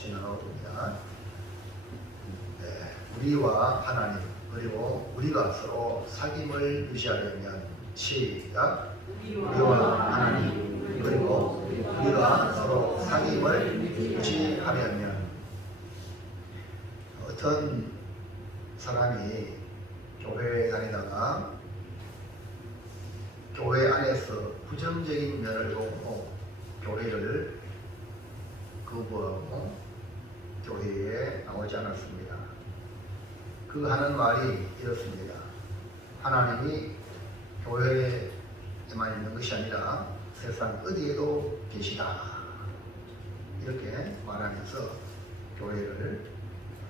진행하고 봅니다. 네, 우리와 하나님 그리고 우리가 서로 사귐을 유지하려면 시작. 우리와 하나님 그리고 우리가 서로 사귐을 유지하려면 어떤 사람이 교회에 다니다가 교회 안에서 부정적인 면을 보고 교회를 거부하고 교회에 나오지 않았습니다. 그 하는 말이 이렇습니다. 하나님이 교회에만 있는 것이 아니라 세상 어디에도 계시다. 이렇게 말하면서 교회를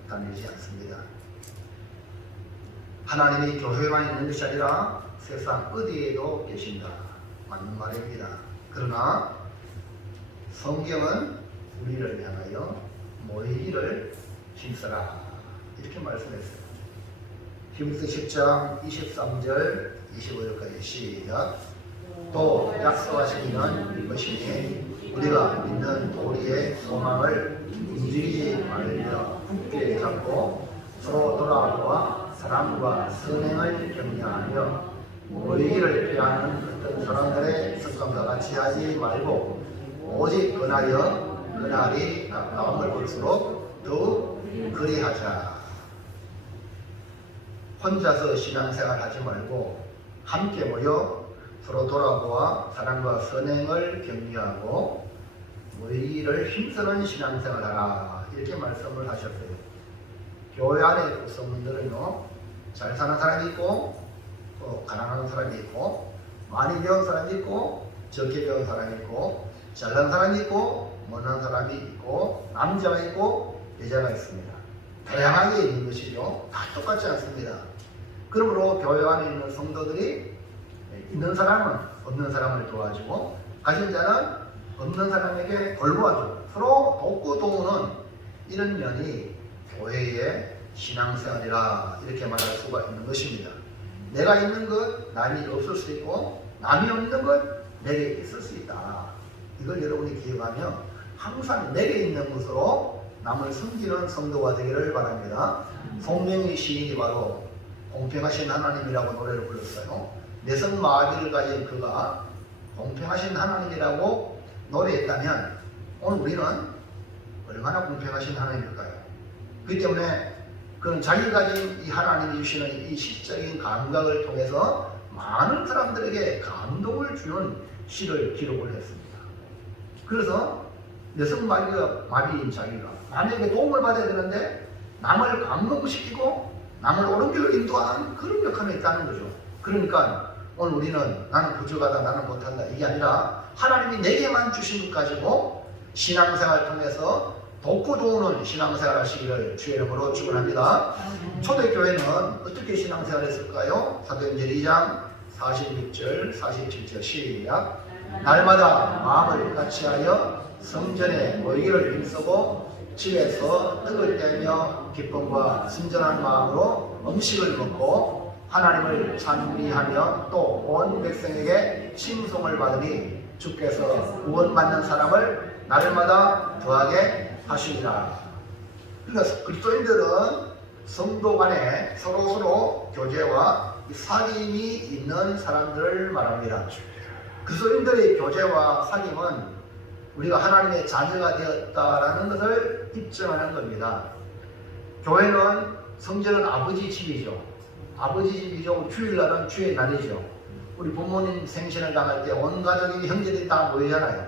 다니지 않습니다. 하나님이 교회만 있는 것이 아니라 세상 어디에도 계신다. 맞는 말입니다. 그러나 성경은 우리를 향하여 모이기를 힘써라. 이렇게 말씀했어요. 히브리서 10장 23절 25절까지 시작. 또 약속하신 이는 이것이니 우리가 믿는 우리의 소망을 움직이지 말며 굳게 잡고 서로 돌아보아 사랑과 선행을 격려하며 모이기를 피하는 어떤 사람들의 습관과 같이 하지 말고 오직 그나여 그날이 가까움을 볼수록 더욱 그리하자. 혼자서 신앙생활 하지 말고 함께 모여 서로 돌아보아 사랑과 선행을 격려하고 모이기를 힘쓰는 신앙생활을 하라. 이렇게 말씀을 하셨어요. 교회 안에 구성원들은요, 잘 사는 사람이 있고 또 가난한 사람이 있고 많이 배운 사람이 있고 적게 배운 사람이 있고 잘난 사람이 있고 못난 사람이 있고 남자가 있고 여자가 있습니다. 다양하게 있는 것이죠. 다 똑같지 않습니다. 그러므로 교회 안에 있는 성도들이 있는 사람은 없는 사람을 도와주고 가진 자는 없는 사람에게 돌보아주고 서로 돕고 도우는 이런 면이 교회의 신앙생활이라 이렇게 말할 수가 있는 것입니다. 내가 있는 것 남이 없을 수 있고 남이 없는 것 내게 있을 수 있다. 이걸 여러분이 기억하면 항상 내게 있는 것으로 남을 섬기는 성도가 되기를 바랍니다. 송명희 시인이 바로 공평하신 하나님이라고 노래를 불렀어요. 내성 마비를 가진 그가 공평하신 하나님이라고 노래했다면 오늘 우리는 얼마나 공평하신 하나님일까요? 그렇기 때문에 그는 자기가 가진 이 하나님이 주시는 이 시적인 감각을 통해서 많은 사람들에게 감동을 주는 시를 기록을 했습니다. 그래서 내성 마비인 자기가 남에게 도움을 받아야 되는데 남을 감동시키고 남을 옳은 길로 인도하는 그런 역할이 있다는 거죠. 그러니까 오늘 우리는 나는 부족하다, 나는 못한다 이게 아니라 하나님이 내게만 주신 것 가지고 신앙생활을 통해서 돕고 도우는 신앙생활 하시기를 주의 이름으로 축원합니다. 초대교회는 어떻게 신앙생활 했을까요? 사도행전 2장 46절 47절 시작. 날마다 마음을 같이하여 성전에 모이기를 힘쓰고 집에서 떡을 떼며 기쁨과 순전한 마음으로 음식을 먹고 하나님을 찬미하며 또 온 백성에게 칭송을 받으니 주께서 구원받는 사람을 날마다 더하게 하시리라. 그러니까 그리스도인들은 성도 간에 서로 교제와 사귐이 있는 사람들을 말합니다. 그리스도인들의 교제와 사귐은 우리가 하나님의 자녀가 되었다라는 것을 입증하는 겁니다. 교회는 성전은 아버지 집이죠. 아버지 집이죠. 주일날은 주의 날이죠. 우리 부모님 생신을 당할 때 온 가족이 형제들이 다 모이잖아요.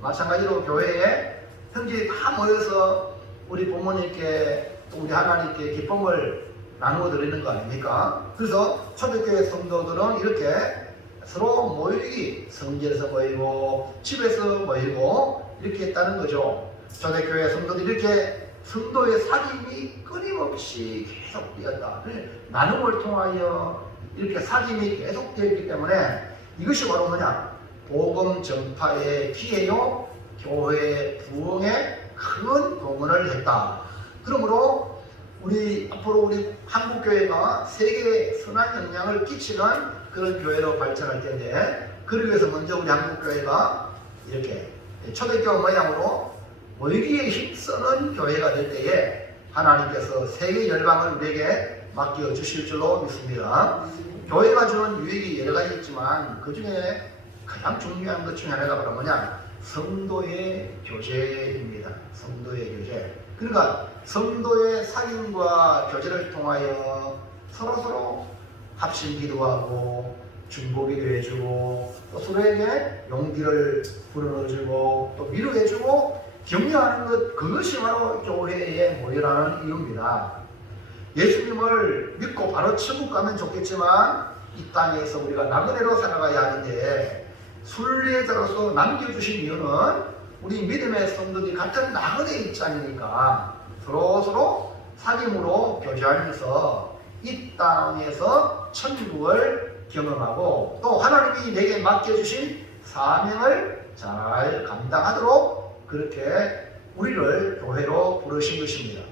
마찬가지로 교회에 형제들이 다 모여서 우리 부모님께 우리 하나님께 기쁨을 나누어 드리는 거 아닙니까? 그래서 초대교회 성도들은 이렇게 서로 모이기, 성전에서 모이고 집에서 모이고 이렇게 했다는 거죠. 초대교회 성도들이 이렇게 성도의 사귐이 끊임없이 계속되었다. 나눔을 통하여 이렇게 사귐이 계속되었기 때문에 이것이 바로 뭐냐? 복음 전파의 기회요, 교회 부흥에 큰 공헌을 했다. 그러므로 앞으로 우리 한국교회가 세계에 선한 영향을 끼치는 그런 교회로 발전할 텐데, 그러기 위해서 먼저 우리 한국교회가 이렇게 초대교회 모양으로 모이기에 힘쓰는 교회가 될 때에 하나님께서 세계 열방을 우리에게 맡겨 주실 줄로 믿습니다. 교회가 주는 유익이 여러 가지 있지만 그 중에 가장 중요한 것 중에 하나가 바로 뭐냐? 성도의 교제입니다. 성도의 교제. 그러니까 성도의 사귐과 교제를 통하여 서로서로 합심 기도하고 중보기도 해주고 또 서로에게 용기를 불어넣어주고 또 위로해주고 격려하는 것, 그것이 바로 교회의 모여라는 이유입니다. 예수님을 믿고 바로 천국 가면 좋겠지만 이 땅에서 우리가 나그네로 살아가야 하는데 순례자로서 남겨주신 이유는 우리 믿음의 성도들이 같은 나그네 입장이니까 서로서로 사귐으로 교제하면서 이 땅에서 천국을 경험하고 또 하나님이 내게 맡겨주신 사명을 잘 감당하도록 그렇게 우리를 교회로 부르신 것입니다.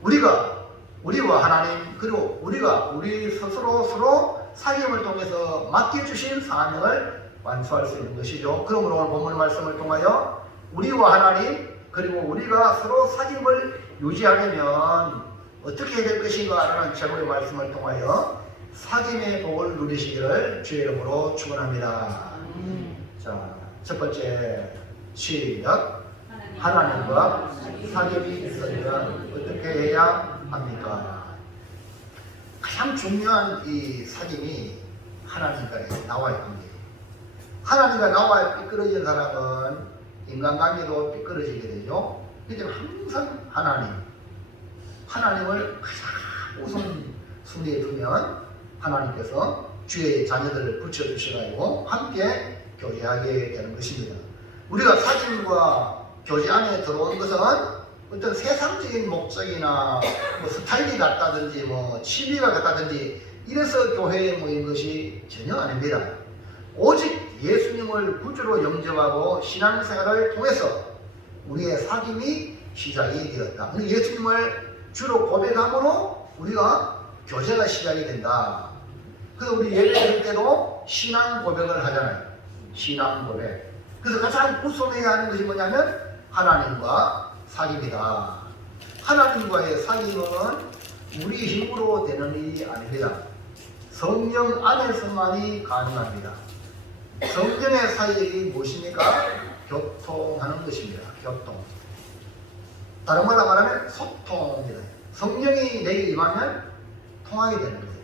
우리와 하나님 그리고 우리 스스로 서로 사귐을 통해서 맡겨주신 사명을 완수할 수 있는 것이죠. 그러므로 오늘 본문 말씀을 통하여 우리와 하나님 그리고 우리가 서로 사귐을 유지하려면 어떻게 될 것인가 라는 제목의 말씀을 통하여 사귐의 복을 누리시기를 주의 이름으로 축원합니다. 자, 첫 번째 시작. 하나님과 사귐이 있으면 어떻게 해야 합니까? 가장 중요한 이 사귐이 하나님과의 나와의 관계예요. 하나님과 나와의 삐뚤어진 사람은 인간관계도 삐뚤어지게 되죠. 그래서 항상 하나님을 가장 우선 순위에 두면 하나님께서 주의 자녀들을 붙여주시라고 함께 교제하게 되는 것입니다. 우리가 사귐과 교제 안에 들어온 것은 어떤 세상적인 목적이나 뭐 스타일이 같다든지 뭐 취미가 같다든지 이래서 교회에 모인 것이 전혀 아닙니다. 오직 예수님을 구주로 영접하고 신앙생활을 통해서 우리의 사귐이 시작이 되었다. 예수님을 주로 고백함으로 우리가 교제가 시작이 된다. 그래서 우리 예배드릴 때도 신앙 고백을 하잖아요. 신앙 고백. 그래서 가장 우선해야 하는 것이 뭐냐면 하나님과 사귐이다. 하나님과의 사귐은 우리 힘으로 되는 일이 아닙니다. 성령 안에서만이 가능합니다. 성령의 사역이 무엇입니까? 교통하는 것입니다. 교통. 다른 말로 말하면 소통입니다. 성령이 내게 임하면 통하게 되는 거예요.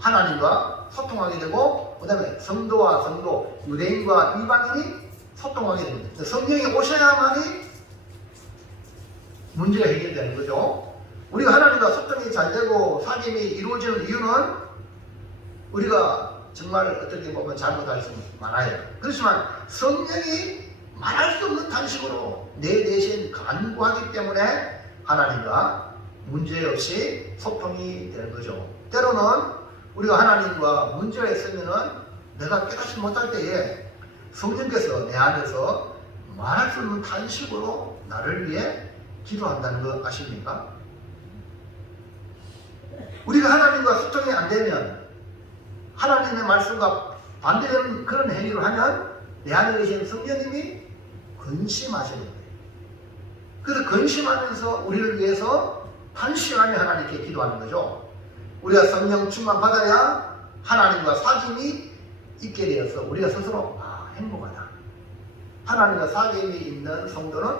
하나님과 소통하게 되고 그 다음에 성도와 성도, 유대인과 이방인이 소통하게 됩니다. 성령이 오셔야만이 문제가 해결되는 거죠. 우리가 하나님과 소통이 잘 되고 사귐이 이루어지는 이유는 우리가 정말 어떻게 보면 잘못할 수 많아요. 그렇지만 성령이 말할 수 없는 탄식으로 내 대신 간구하기 때문에 하나님과 문제없이 소통이 되는 거죠. 때로는 우리가 하나님과 문제가 있으면은 내가 깨닫지 못할 때에 성령께서 내 안에서 말할 수 없는 탄식으로 나를 위해 기도한다는 거 아십니까? 우리가 하나님과 소통이 안 되면 하나님의 말씀과 반대되는 그런 행위를 하면 내 안에 계신 성령님이 근심하시는 거예요. 그래서 근심하면서 우리를 위해서 탄식하며 하나님께 기도하는 거죠. 우리가 성령 충만 받아야 하나님과 사귐이 있게 되어서 우리가 스스로 행복하다. 하나님과 사귐이 있는 성도는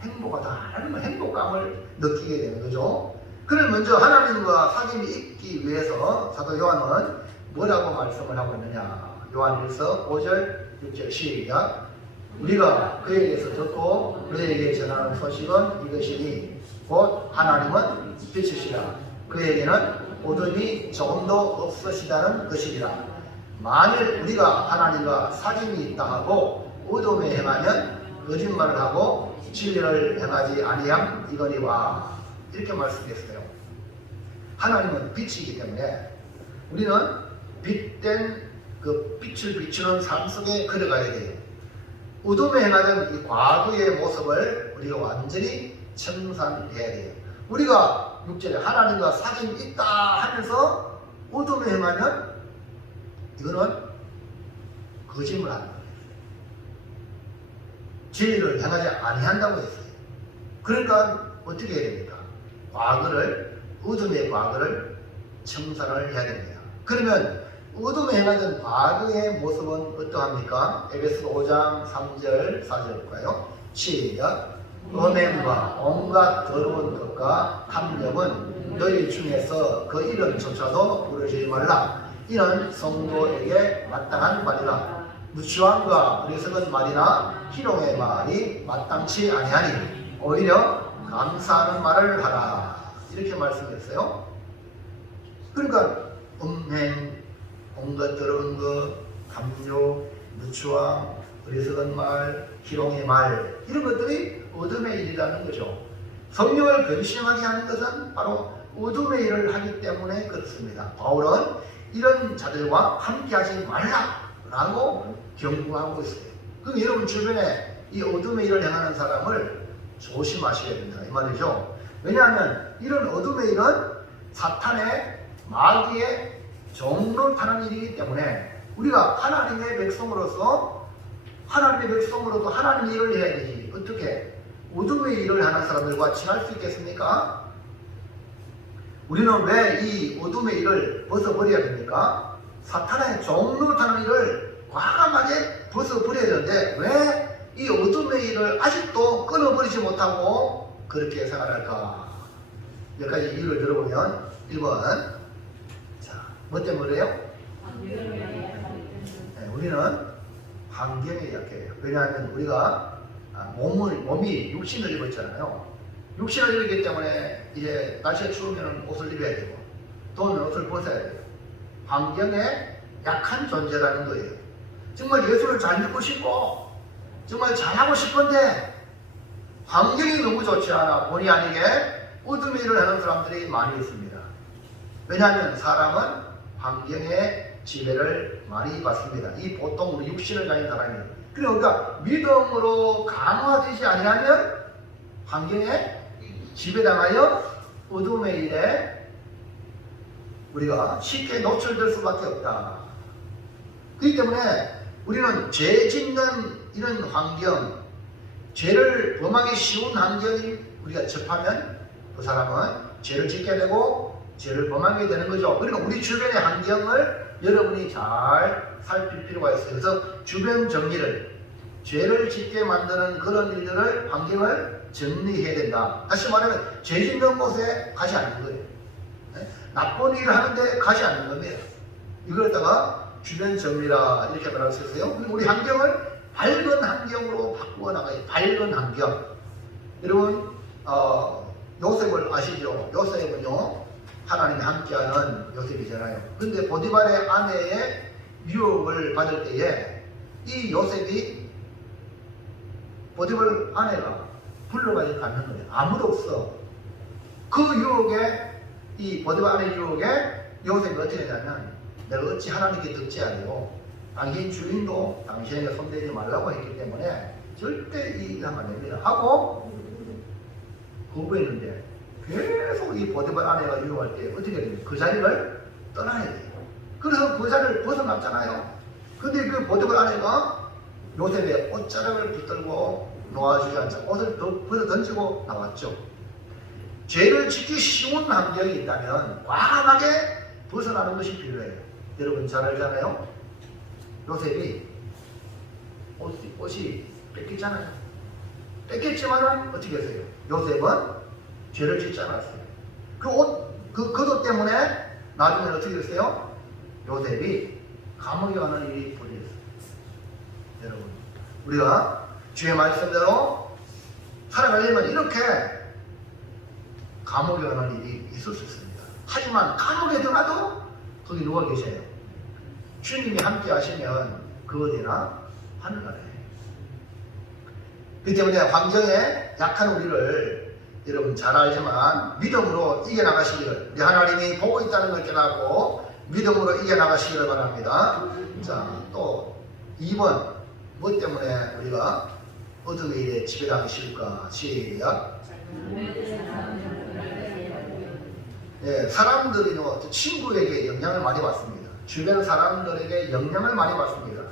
행복하다라는 행복감을 느끼게 되는 거죠. 그럼 먼저 하나님과 사귐이 있기 위해서 사도 요한은 뭐라고 말씀을 하고 있느냐? 요한일서 5절 6절 시작. 우리가 그에게서 듣고 그에게 전하는 소식은 이것이니 곧 하나님은 빛이시라. 그에게는 어둠이 조금도 없으시다는 것이니라. 만일 우리가 하나님과 사귐이 있다 하고 어둠에 행하면 거짓말을 하고 진리를 행하지 아니함 이거니와. 이렇게 말씀했어요. 하나님은 빛이기 때문에 우리는 빛된 그 빛을 비추는 삶 속에 걸어가야 돼요. 어둠에 행하던 이 과거의 모습을 우리가 완전히 청산해야 돼요. 우리가 6절에 하나님과 사귐이 있다 하면서 어둠에 행하면 이거는 거짓말하는 거예요. 진리를 행하지 아니한다고 했어요. 그러니까 어떻게 해야 됩니까? 어둠의 과거를 청산을 해야 됩니다. 그러면 어둠에 행하던 과거의 모습은 어떠합니까? 에베소 5장 3절 4절 볼까요? 시작. 음행과 온갖 더러운 것과 탐욕은 너희 중에서 그 이름조차도 부르지 말라. 이는 성도에게 마땅한 말이라. 무치왕과 어리석은 말이나 희롱의 말이 마땅치 아니하니 오히려 감사하는 말을 하라. 이렇게 말씀했어요. 그러니까 음행, 온갖 더러운 것, 탐욕, 무치왕, 어리석은 말, 희롱의 말, 이런 것들이 어둠의 일이라는 거죠. 성령을 근심하게 하는 것은 바로 어둠의 일을 하기 때문에 그렇습니다. 바울은 이런 자들과 함께 하지 말라라고 경고하고 있어요. 그럼 여러분 주변에 이 어둠의 일을 행하는 사람을 조심하셔야 된다 이 말이죠. 왜냐하면 이런 어둠의 일은 사탄의 마귀의 종로 타는 일이기 때문에 우리가 하나님의 백성으로서 하나님의 일을 해야 되지. 어떻게 어둠의 일을 하는 사람들과 친할 수 있겠습니까? 우리는 왜 이 어둠의 일을 벗어버려야 됩니까? 사탄의 종로 타는 일을 과감하게 벗어버려야 되는데 왜 이 어둠의 일을 아직도 끊어버리지 못하고 그렇게 생활할까? 몇 가지 이유를 들어보면 1번 자, 뭐 때문에요? 네, 우리는 환경에 약해요. 왜냐하면 우리가 몸이 육신을 입었잖아요. 육신을 입었기 때문에 이제 날씨가 추우면 옷을 입어야 되고 더우면 옷을 벗어야 돼요. 환경에 약한 존재라는 거예요. 정말 예수를 잘 믿고 싶고 정말 잘하고 싶은데 환경이 너무 좋지 않아 본의 아니게 어둠의 일을 하는 사람들이 많이 있습니다. 왜냐하면 사람은 환경의 지배를 많이 받습니다. 이 보통 우리 육신을 가진 사람이에요. 그러니까 믿음으로 강화되지 아니하면 환경에 지배당하여 어둠의 일에 우리가 쉽게 노출될 수밖에 없다. 그렇기 때문에 우리는 죄 짓는 이런 환경, 죄를 범하기 쉬운 환경을 우리가 접하면 그 사람은 죄를 짓게 되고 죄를 범하게 되는 거죠. 그러니까 우리 주변의 환경을 여러분이 잘 살필 필요가 있어요. 그래서 주변 정리를, 죄를 짓게 만드는 그런 일들을, 환경을 정리해야 된다. 다시 말하면 죄 짓는 곳에 가지 않는 거예요. 나쁜 일을 하는데 가지 않는 겁니다. 이걸 갖다가 주변 정리라 이렇게 말할 수 있어요. 우리 환경을 밝은 환경으로 바꾸어 나가요. 밝은 환경. 여러분 요셉을 아시죠? 요셉은요 하나님이 함께하는 요셉이잖아요. 근데 보디발의 아내의 유혹을 받을 때에 이 요셉이 보디발 아내가 불러가지고 가는 거예요. 아무도 없어. 그 유혹에 이 보디발 아내 유혹에 요셉이 어떻게 하냐면 내가 어찌 하나님께 듣지 않고 당신 주인도 당신에게 손대지 말라고 했기 때문에 절대 이 일 하면 안 됩니다 하고 거부했는데 계속 이 보디발 아내가 유혹할 때 어떻게 해야 돼요? 그 자리를 떠나야 돼요. 그래서 그 자리를 벗어났잖아요. 근데 그 보디발 아내가 요셉의 옷자락을 붙들고 놓아주지 않자 옷을 벗어 던지고 나왔죠. 죄를 짓기 쉬운 환경이 있다면 과감하게 벗어나는 것이 필요해요. 여러분 잘 알잖아요. 요셉이 옷이 뺏겼잖아요. 뺏겼지만 어떻게 했어요? 요셉은 죄를 짓지 않았어요. 그 겉옷 때문에 나중에 어떻게 됐어요? 요셉이 감옥에 가는 일이 벌어졌어요. 여러분 우리가 주의 말씀대로 살아가려면 이렇게 감옥에 가는 일이 있을 수 있습니다. 하지만 감옥에 들어가도 거기 누가 계세요? 주님이 함께 하시면 그 어디나 하늘나라에. 그렇기 때문에 환경에 약한 우리를 여러분 잘 알지만 믿음으로 이겨나가시기를, 우리 하나님이 보고 있다는 걸 깨닫고 믿음으로 이겨나가시기를 바랍니다. 자, 또 2번 뭐 때문에 우리가 어둠의 일에 지배당하기 싫을까? 시작. 예, 사람들이요 친구에게 영향을 많이 받습니다. 주변 사람들에게 영향을 많이 받습니다.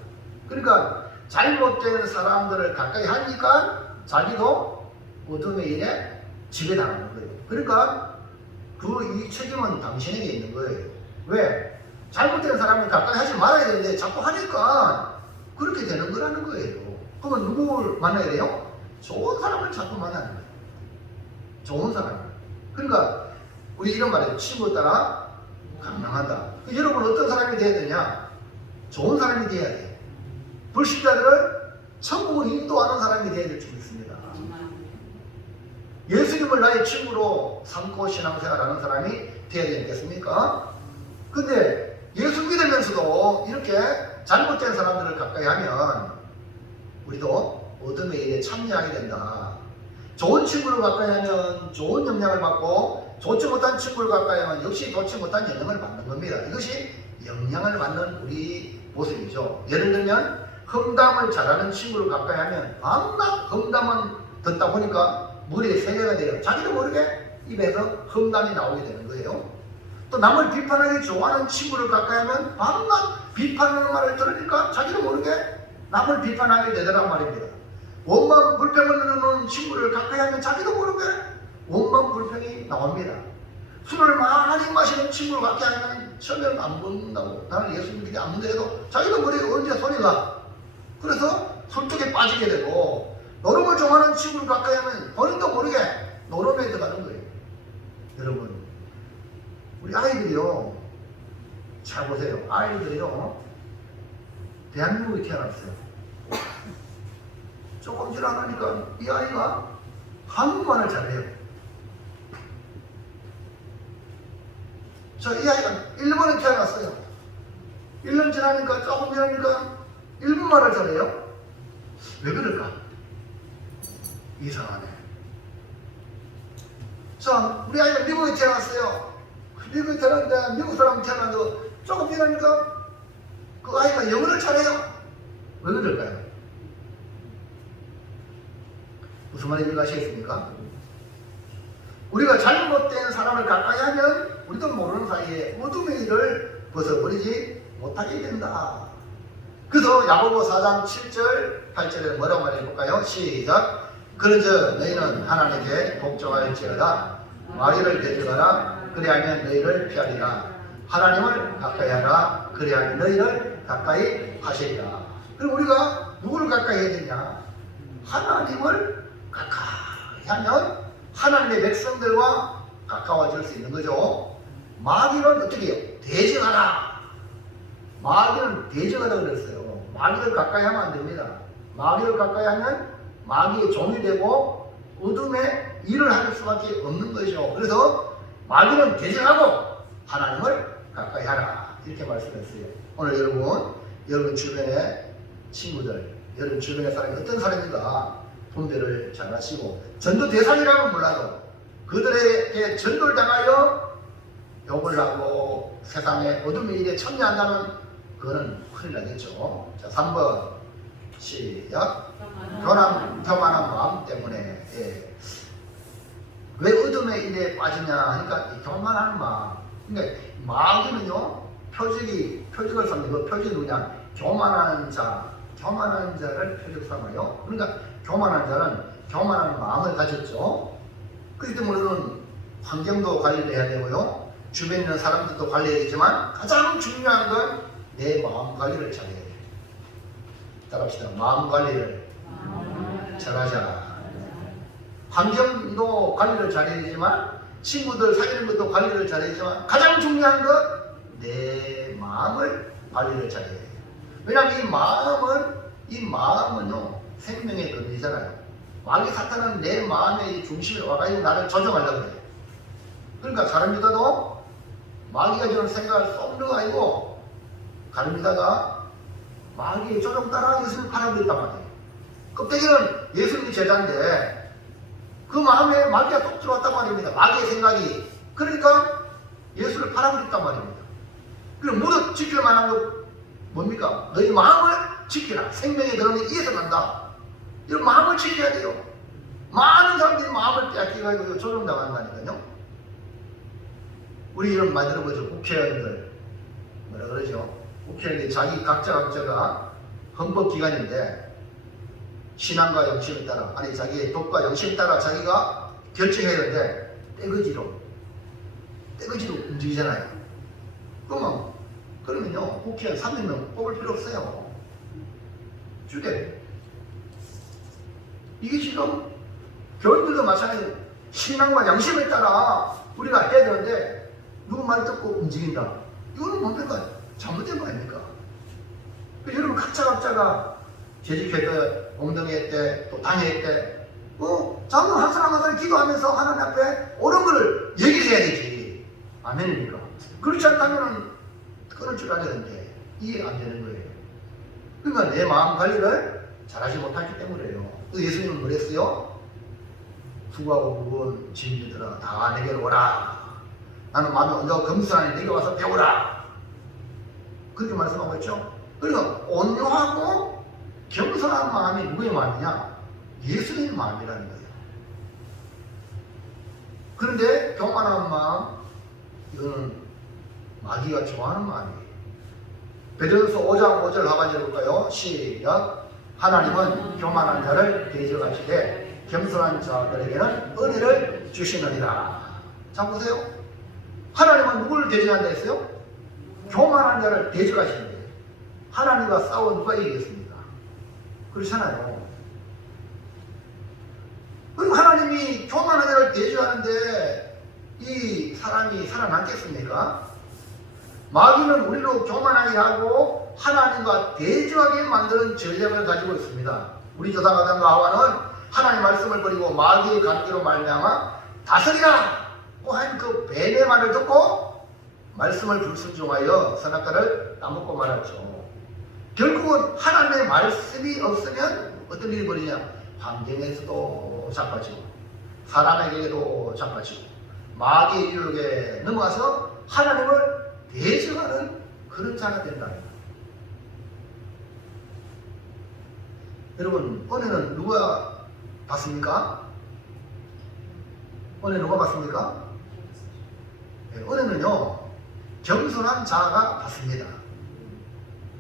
그러니까 잘못된 사람들을 가까이 하니까 자기도 어둠의 일에 지배당하는 거예요. 그러니까 이 책임은 당신에게 있는 거예요. 왜? 잘못된 사람을 가까이 하지 말아야 되는데 자꾸 하니까 그렇게 되는 거라는 거예요. 그러면 누구를 만나야 돼요? 좋은 사람을 자꾸 만나는 거예요. 좋은 사람을. 그러니까 우리 이런 말이에요. 친구 따라 감명한다. 여러분 어떤 사람이 돼야 되냐? 좋은 사람이 돼야 돼요. 불신자들을 천국을 인도하는 사람이 돼야 될 줄 믿습니다. 예수님을 나의 친구로 삼고 신앙생활하는 사람이 돼야 되겠습니까? 근데 예수 믿으면서도 이렇게 잘못된 사람들을 가까이 하면 우리도 어둠의 일에 참여하게 된다. 좋은 친구를 가까이 하면 좋은 영향을 받고 좋지 못한 친구를 가까이 하면 역시 좋지 못한 영향을 받는 겁니다. 이것이 영향을 받는 우리 모습이죠. 예를 들면 험담을 잘하는 친구를 가까이 하면 밤낮 험담은 듣다 보니까 머리에 세뇌가 돼요. 자기도 모르게 입에서 험담이 나오게 되는 거예요. 또 남을 비판하기 좋아하는 친구를 가까이 하면 밤낮 비판하는 말을 들으니까 자기도 모르게 남을 비판하게 되더란 말입니다. 원망 불평을 누르는 친구를 가까이 하면 자기도 모르게 원망 불평이 나옵니다. 술을 많이 마시는 친구를 가까이 하면 처음에는 안 먹는다고 나는 예수 믿기 안 먹는다 해도 자기도 모르게 언제 소리가 그래서 술독에 빠지게 되고 노름을 좋아하는 친구를 가까이 하면 본인도 모르게 노름에 들어가는 거예요. 여러분 우리 아이들이요 잘 보세요. 아이들이요 대한민국에 태어났어요. 조금 지나가니까 이 아이가 한국말을 잘해요. 이 아이가 일본에 태어났어요. 1년 지나니까 조금 지나니까 일본말을 잘해요. 왜 그럴까? 이상하네. 자, 우리 아이가 미국에 태어났어요. 미국에 태어났는데 미국 사람 태어나도 조금 지나니까 그 아이가 영어를 잘해요. 왜 그럴까요? 무슨 말인지 아시겠습니까? 우리가 잘못된 사람을 가까이 하면 우리도 모르는 사이에 어둠의 일을 벗어버리지 못하게 된다. 그래서 야고보 4장 7절 8절에 뭐라고 말해볼까요? 시작. 그러저 너희는 하나님께 복종할지어다. 마귀를 대적하라. 그리하면 너희를 피하리라. 하나님을 가까이 하라. 그리하면 너희를 가까이 하시리라. 그럼 우리가 누구를 가까이 해야 되냐? 하나님을 가까이 하면 하나님의 백성들과 가까워질 수 있는 거죠. 마귀는 어떻게 해요? 대적하라. 마귀는 대적하라 그랬어요. 마귀를 가까이 하면 안 됩니다. 마귀를 가까이 하면 마귀의 종이 되고 어둠의 일을 할 수밖에 없는 것이죠. 그래서 마귀는 대적하고 하나님을 가까이 하라. 이렇게 말씀했어요. 오늘 여러분 주변의 친구들, 여러분 주변의 사람이 어떤 사람인가 분별을 잘 하시고 전도 대상이라면 몰라도 그들에게 전도를 당하여 욕을 하고 세상의 어둠의 일에 참여한다면 그거는 큰일 나겠죠. 자, 3번 시작. 교만한 마음 때문에 왜 어둠의 일에 빠지냐 하니까 이 교만한 마음. 그러니까 마귀는요 표적을 삼는 표적이 누구냐? 교만한 자를 표적 삼아요. 그러니까 교만한 자는 교만한 마음을 가졌죠. 그렇기 때문에 우리는 환경도 관리를 해야 되고요. 주변에 있는 사람들도 관리해야 되지만 가장 중요한 건 내 마음 관리를 잘해야 돼요. 따라합시다. 마음 관리를 잘하자. 환경도 관리를 잘해야 되지만 친구들 사귀는 것도 관리를 잘해야 되지만 가장 중요한 건 내 마음을 관리를 잘해야 돼요. 왜냐하면 이 마음은요 생명의 근원이잖아요. 마귀 사탄은 내 마음의 중심에 와가지고 나를 조종하려고 해요. 그러니까 가룟 유다도 마귀가 주는 생각을 쏙 넣어가지고 가룟 유다가 마귀의 조종 따라 예수를 팔아버렸단 말이에요. 껍데기는 예수님이 제자인데 그 마음에 마귀가 쏙 들어왔단 말입니다. 마귀의 생각이. 그러니까 예수를 팔아버렸단 말입니다. 그럼 무릇 지킬 만한 거 뭡니까? 너희 마음을 지키라. 생명의 근원이 이에서 난다. 이런 마음을 지켜야 돼요. 많은 사람들이 마음을 빼앗겨가지고 조종당한다니까요. 우리 이런 많이 들어보죠. 국회의원들 뭐라 그러죠? 국회의원들이 자기 각자가 헌법기관인데 신앙과 영심에 따라, 아니 자기의 덕과 영심에 따라 자기가 결정해야 되는데 떼거지로 움직이잖아요. 그러면요 국회의원 300명 뽑을 필요 없어요. 주대. 이게 지금 교인들도 마찬가지로 신앙과 양심에 따라 우리가 해야 되는데 누구 말 듣고 움직인다. 이거는 뭡니까? 잘못된 거 아닙니까? 여러분 각자가 재직회 때, 엉덩이회 때, 또 당회회 때 자꾸 한 사람 한 사람 기도하면서 하나님 앞에 옳은 거를 얘기해야 되지. 아멘입니까? 그렇지 않다면 끊을 줄 알아야 되는데 이해 안 되는 거예요. 그러니까 내 마음 관리를 잘하지 못하기 때문이에요. 예수님은 뭐랬어요? 수고하고 무거운 짐들아 다 내게로 오라. 나는 마음이 온전하고 겸손하니 내게 와서 배우라. 그렇게 말씀하고 있죠. 그러니까 온유하고 겸손한 마음이 누구의 마음이냐? 예수님의 마음이라는 거예요. 그런데 교만한 마음, 이거는 마귀가 좋아하는 마음이에요. 베드로서 5장 5절 하반절 볼까요? 시작. 하나님은 교만한 자를 대적하시되 겸손한 자들에게는 은혜를 주시느니라. 자 보세요. 하나님은 누구를 대적한다 했어요? 교만한 자를 대적하시는데 하나님과 싸워 누가 이기겠습니까? 그렇잖아요. 그리고 하나님이 교만한 자를 대적하는데 이 사람이 살아남겠습니까? 마귀는 우리로 교만하게 하고 하나님과 대적하게 만드는 전략을 가지고 있습니다. 우리 조상 아담과 하와는 하나님의 말씀을 버리고 마귀의 관계로 말미암아 다스리라 한 그 뱀의 말을 듣고 말씀을 불순종하여 선악과를 따먹고 말았죠. 결국은 하나님의 말씀이 없으면 어떤 일이 벌이냐? 환경에서도 자빠지고 사람에게도 자빠지고 마귀의 유혹에 넘어가서 하나님을 대적하는 그런 자가 된다. 여러분 은혜는 누가 받습니까? 은혜 누가 받습니까? 네, 은혜는요 겸손한 자가 받습니다.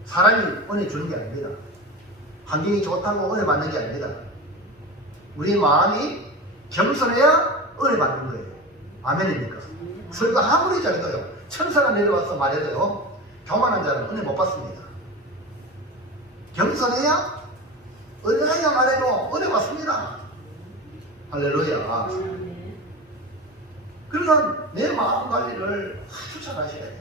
사람이 은혜 주는 게 아닙니다. 환경이 좋다고 은혜 받는 게 아닙니다. 우리 마음이 겸손해야 은혜 받는 거예요. 아멘입니까? 설교 아무리 잘해도요 천사가 내려와서 말해도요 교만한 자는 은혜 못 받습니다. 겸손해야 은혜야 말해도 은혜 받습니다. 할렐루야. 그러니까 내 마음 관리를 아주 잘 하셔야 돼요.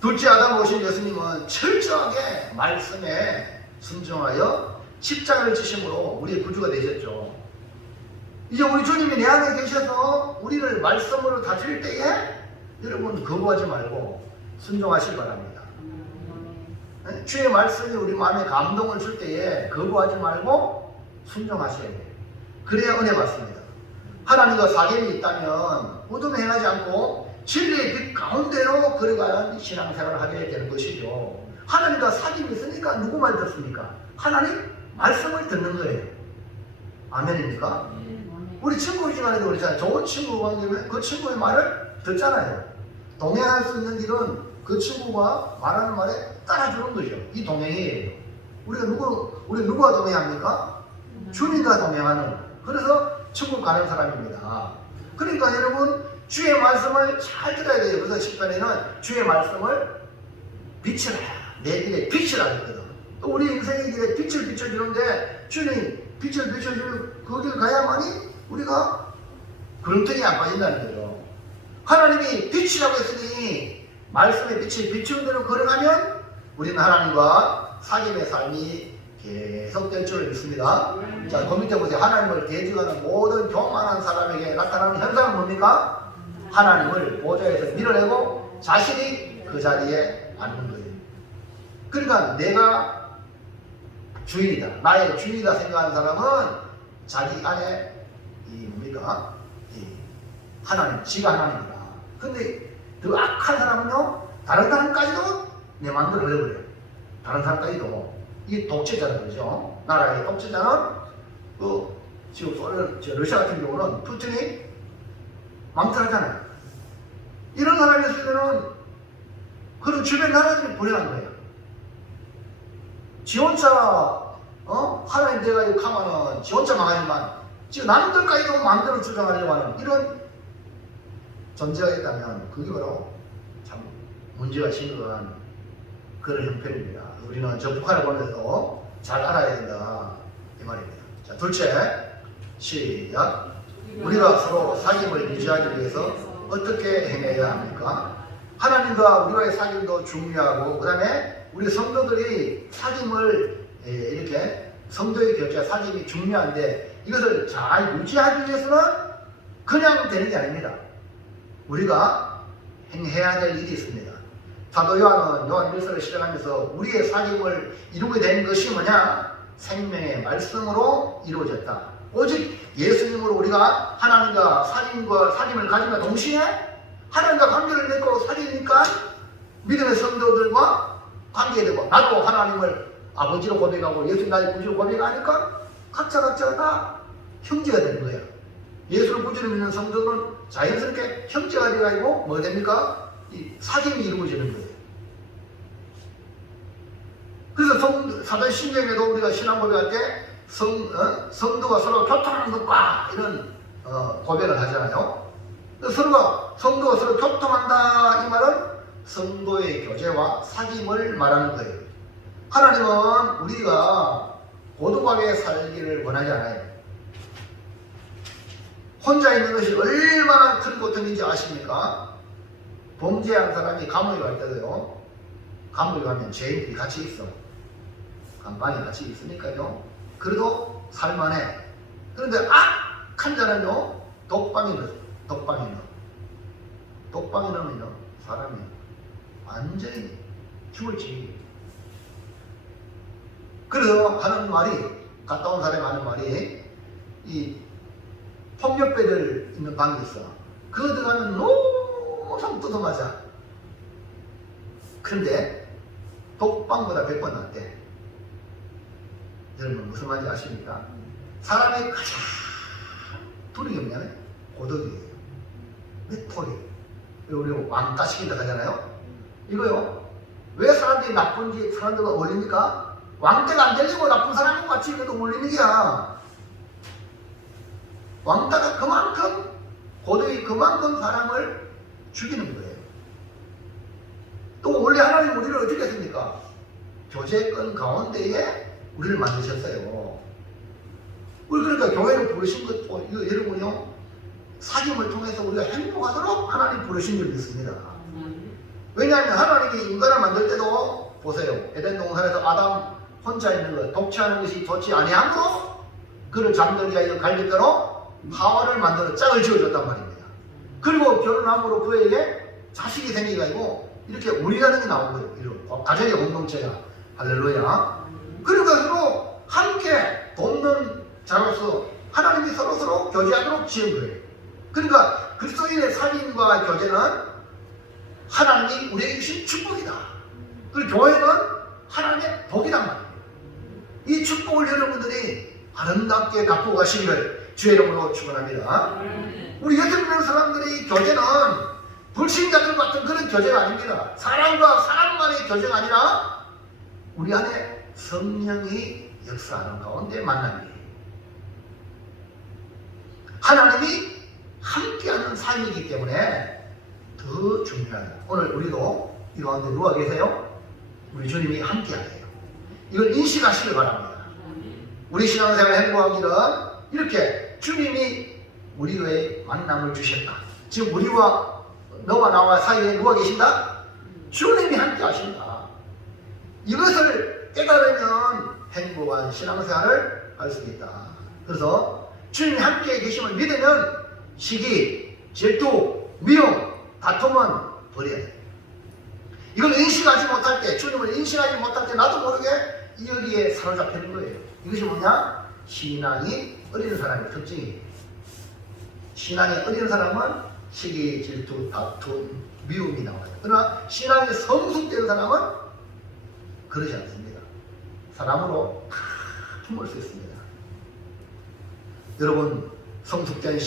둘째 아담 오신 예수님은 철저하게 말씀에 순종하여 십자가를 지심으로 우리의 구주가 되셨죠. 이제 우리 주님이 내 안에 계셔서 우리를 말씀으로 다스릴 때에 여러분 거부하지 말고 순종하시기 바랍니다. 주의 말씀이 우리 마음에 감동을 줄 때에 거부하지 말고 순종하셔야 돼요. 그래야 은혜 받습니다. 하나님과 사귐이 있다면 우둠 행하지 않고 진리의 빛 가운데로 걸어가는 신앙생활을 하게 되는 것이죠. 하나님과 사귐이 있으니까 누구 말 듣습니까? 하나님 말씀을 듣는 거예요. 아멘입니까? 우리 친구 시간에도 그렇잖아요. 좋은 친구가 되면 그 친구의 말을 듣잖아요. 동행할 수 있는 길은 그 친구가 말하는 말에 따라주는 거죠. 이 동행이에요. 우리 누구와 동행합니까? 주님과 동행하는. 그래서 천국 가는 사람입니다. 그러니까 여러분 주의 말씀을 잘 들어야 돼요. 그래서 10편에는 주의 말씀을 비추라. 내 길에 빛이라 했거든. 또 우리 인생의 길에 빛을 비춰주는데 주님 빛을 비춰주는 그 길 가야만이 우리가 구름텅이에 안 빠진다는 거죠. 하나님이 빛이라고 했으니 말씀의 빛이 비추는 대로 걸어가면 우리는 하나님과 사귐의 삶이 계속될 줄 믿습니다. 자, 그 밑에 보세요. 하나님을 대적하는 모든 교만한 사람에게 나타나는 현상은 뭡니까? 하나님을 보좌에서 밀어내고 자신이 그 자리에 앉는 거예요. 그러니까 내가 주인이다, 나의 주인이다 생각하는 사람은 자기 안에 이 뭡니까? 이 하나님, 지가 하나님이다. 근데 더 악한 사람은요, 다른 사람까지도 내 마음대로 흘려버려요. 다른 사람까지도. 이 독재자는 거죠. 나라의 독재자는 지금 러시아 같은 경우는 푸틴이 마음대로 하잖아요. 이런 사람이 있으면은 그런 주변 나라들이 불행한 거예요. 지 혼자 하나님 내가 이렇게 하면은 지 혼자 망하지만 지금 남들까지도 마음대로 주장하려고 하는 이런 존재가 있다면 그게 바로 참 문제가 심각한 그런 형편입니다. 우리는 저 북한을 보면서 잘 알아야 된다 이 말입니다. 자, 둘째, 시작. 우리가 서로 사귐을 유지하기 위해서 어떻게 행해야 합니까? 하나님과 우리와의 사귐도 중요하고 그 다음에 우리 성도들이 사귐을 이렇게 성도의 교제 사귐이 중요한데 이것을 잘 유지하기 위해서는 그냥 되는 게 아닙니다. 우리가 행해야 될 일이 있습니다. 사도 요한은 요한 1서를 시작하면서 우리의 사귐을 이루게 된 것이 뭐냐? 생명의 말씀으로 이루어졌다. 오직 예수님으로 우리가 하나님과 사귐을 가짐과 동시에 하나님과 관계를 맺고 사귀니까 믿음의 성도들과 관계되고 나도 하나님을 아버지로 고백하고 예수님 나의 구주로 고백하니까 각자가 다 형제가 되는 거예요. 예수를 구주로 믿는 성도들은 자연스럽게 형제가 되어가지고 뭐 됩니까? 이 사귐이 이루어지는 거예요. 그래서 사도신경에도 우리가 신앙 고백할 때 성도가 서로 교통하는 것과 이런 고백을 하잖아요. 성도가 서로 교통한다 이 말은 성도의 교제와 사귐을 말하는 거예요. 하나님은 우리가 고독하게 살기를 원하지 않아요. 혼자 있는 것이 얼마나 큰 고통인지 아십니까? 범죄한 사람이 감옥에 갈 때도요. 감옥에 가면 죄인들이 같이 있어. 감방에 같이 있으니까요. 그래도 살만해. 그런데 악한 자는요. 독방에 넣으면요. 사람이 완전히 죽을지. 그래서 하는 말이 갔다 온 사람이 하는 말이 이 폭력배들 있는 방이 있어. 그거 들어가면 너무 좀 뜯어맞아. 그런데 독방보다 100번 낫대. 여러분 무슨 말인지 아십니까? 사람의 가장 두려운 게 뭐냐면 고독이에요. 외톨이. 우리 왕따 시킨다 하잖아요. 이거요. 왜 사람들이 나쁜지 사람들과 어울립니까? 왕따가 안 되려고 나쁜 사람과 같이 그래도 어울리는 게야. 왕따가 그만큼 고독이 그만큼 사람을 죽이는 거예요. 또 원래 하나님 우리를 어떻게 했습니까? 교제권 가운데에 우리를 만드셨어요. 우리 그러니까 교회를 부르신 것도 이거 여러분요 사귐을 통해서 우리가 행복하도록 하나님 부르신 줄 믿습니다. 왜냐하면 하나님이 인간을 만들 때도 보세요. 에덴 동산에서 아담 혼자 있는 것 독취하는 것이 좋지 아니하므로 그를 잠들게 하여 갈비뼈로 하와를 만들어 짝을 지어줬단 말입니다. 그리고 결혼함으로 그에게 자식이 생기가지고 이렇게 우리라는 게 나온 거예요. 이런 가정의 공동체야. 할렐루야. 그러니까 서로 함께 돕는 자로서 하나님이 서로 교제하도록 지은 거예요. 그러니까 그리스도인의 사귐과 교제는 하나님이 우리에게 주신 축복이다. 그리고 교회는 하나님의 복이란 말이에요. 이 축복을 여러분들이 아름답게 갖고 가시기를 주의 이름으로 축원합니다. 우리 예수 믿는 사람들의 교제는 불신자들 같은 그런 교제가 아닙니다. 사람과 사람 간의 교제가 아니라 우리 안에 성령이 역사하는 가운데 만남이에요. 하나님이 함께하는 삶이기 때문에 더 중요하다. 오늘 우리도 이 가운데 누가 계세요? 우리 주님이 함께하세요. 이걸 인식하시길 바랍니다. 우리 신앙생활 행복하기는 이렇게 주님이 우리의 만남을 주셨다. 지금 우리와 너와 나와 사이에 누가 계신다? 주님이 함께 하신다. 이것을 깨달으면 행복한 신앙생활을 할 수 있다. 그래서 주님이 함께 계심을 믿으면 시기, 질투, 미움, 다툼은 버려야 돼. 이걸 인식하지 못할 때, 주님을 인식하지 못할 때 나도 모르게 여기에 사로잡히는 거예요. 이것이 뭐냐? 신앙이 어린 사람의 특징이에요. 신앙이 어린 사람은 시기, 질투, 다툼, 미움이 나와요. 그러나 신앙이 성숙된 사람은 그러지 않습니다. 사람으로 품을 수 있습니다. 여러분 성숙된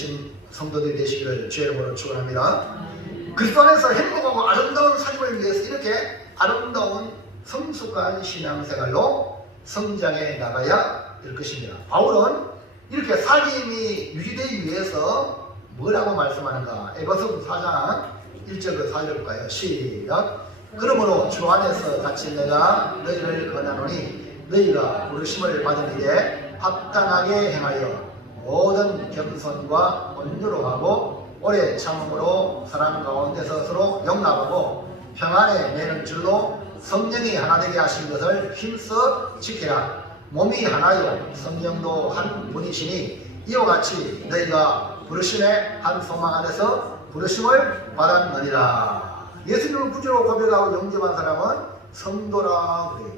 성도들이 되시기를 주의 이름으로 축원합니다. 그리스도 안에서 행복하고 아름다운 삶을 위해서 이렇게 아름다운 성숙한 신앙생활로 성장해 나가야 될 것입니다. 바울은 이렇게 사귐이 유지되기 위해서 뭐라고 말씀하는가? 에베소서 4장 1절부터 4절 볼까요? 시작. 그러므로 주 안에서 같이 내가 너희를 권하노니 너희가 부르심을 받은 일에 합당하게 행하여 모든 겸손과 온유로 하고 오래 참음으로 사람 가운데서 서로 용납하고 평안에 매는 줄로 성령이 하나 되게 하신 것을 힘써 지키라. 몸이 하나요 성령도 한 분이시니 이와 같이 너희가 부르심의 한 소망 안에서 부르심을 받았느니라. 예수님을 구주로 고백하고 영접한 사람은 성도라 그래요.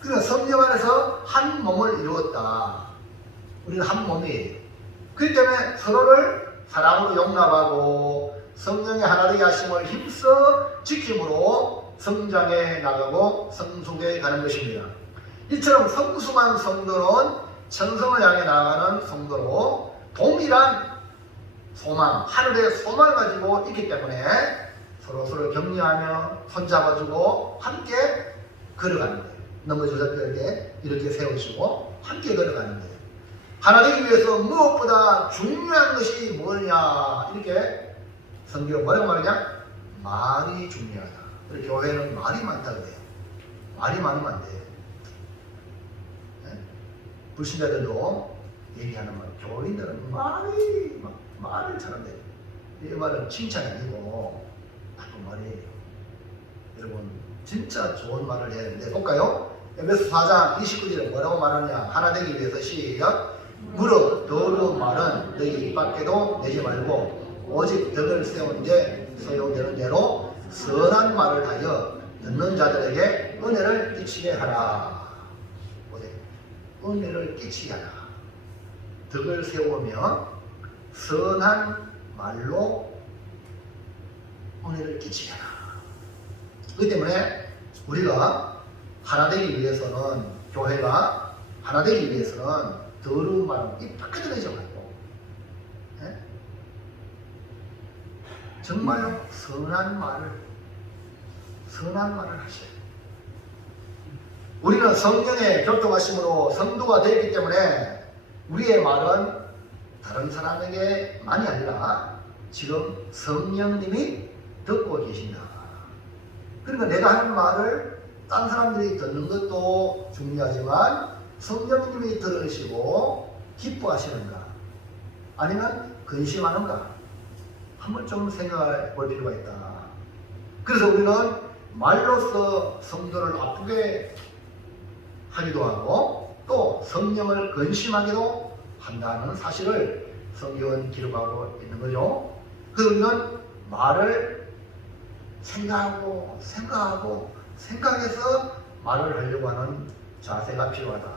그러니까 성령 안에서 한 몸을 이루었다. 우리는 한 몸이에요. 그렇기 때문에 서로를 사랑으로 용납하고 성령의 하나 되게 하심을 힘써 지킴으로 성장해 나가고 성숙해 가는 것입니다. 이처럼 성숙한 성도는 천성을 향해 나아가는 성도로 동일한 소망, 하늘의 소망을 가지고 있기 때문에 서로서로 격려하며 손잡아주고 함께 걸어가는 거예요. 넘어져서 이렇게 세우시고 함께 걸어가는 거예요. 하나 되기 위해서 무엇보다 중요한 것이 뭐냐, 이렇게 성경은 뭐라고 말하냐? 말이 중요하다. 우리 교회는 말이 많다고 해요. 말이 많으면 안 돼요. 네? 불신자들도 얘기하는 말, 교인들은 말을 잘한대요. 이 말은 칭찬이 아니고 나쁜 말이에요. 여러분 진짜 좋은 말을 해야 되는데 볼까요? 에베소 4장 29절에 뭐라고 말하냐? 하나 되기 위해서 시작. 무릇 더러운 말은 너희 입 밖에도 내지 말고 오직 덕을 세운 데 소용되는 대로 선한 말을 하여 듣는 자들에게 은혜를 끼치게 하라. 보세요. 은혜를 끼치게 하라. 덕을 세우며 선한 말로 은혜를 끼치게 하라. 그렇기 때문에 우리가 하나 되기 위해서는, 교회가 하나 되기 위해서는 더러운 말은 입 밖에 들어지 말고, 네? 정말로 선한 말을 하셔요. 우리는 성령의 교통하심으로 성도가 되었기 때문에 우리의 말은 다른 사람에게만이 아니라 지금 성령님이 듣고 계신다. 그러니까 내가 하는 말을 딴 사람들이 듣는 것도 중요하지만 성령님이 들으시고 기뻐하시는가 아니면 근심하는가 한번 좀 생각해 볼 필요가 있다. 그래서 우리는 말로써 성도를 아프게 하기도 하고 또 성령을 근심하기도 한다는 사실을 성경은 기록하고 있는 거죠. 그래서 우리는 말을 생각해서 말을 하려고 하는 자세가 필요하다.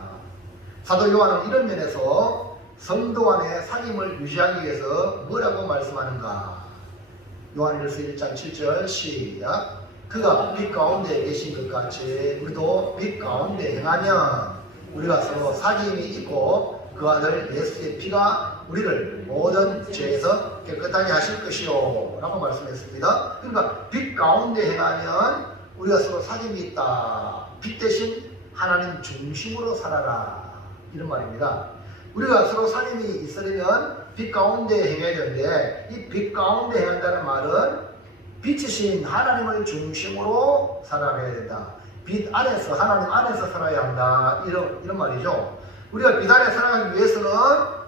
사도 요한은 이런 면에서 성도 간의 사귐을 유지하기 위해서 뭐라고 말씀하는가? 요한일서 1장 7절 시작. 그가 빛 가운데 계신 것 같이 우리도 빛 가운데 행하면 우리가 서로 사귐이 있고 그 아들 예수의 피가 우리를 모든 죄에서 깨끗하게 하실 것이요 라고 말씀했습니다. 그러니까 빛 가운데 행하면 우리가 서로 사귐이 있다. 빛 대신 하나님 중심으로 살아라, 이런 말입니다. 우리가 서로 사귐이 있으려면 빛 가운데 행해야 되는데 이 빛 가운데 행한다는 말은 빛이신 하나님을 중심으로 살아가야 된다. 빛 안에서, 하나님 안에서 살아야 한다, 이런 말이죠. 우리가 빛 안에 살아가기 위해서는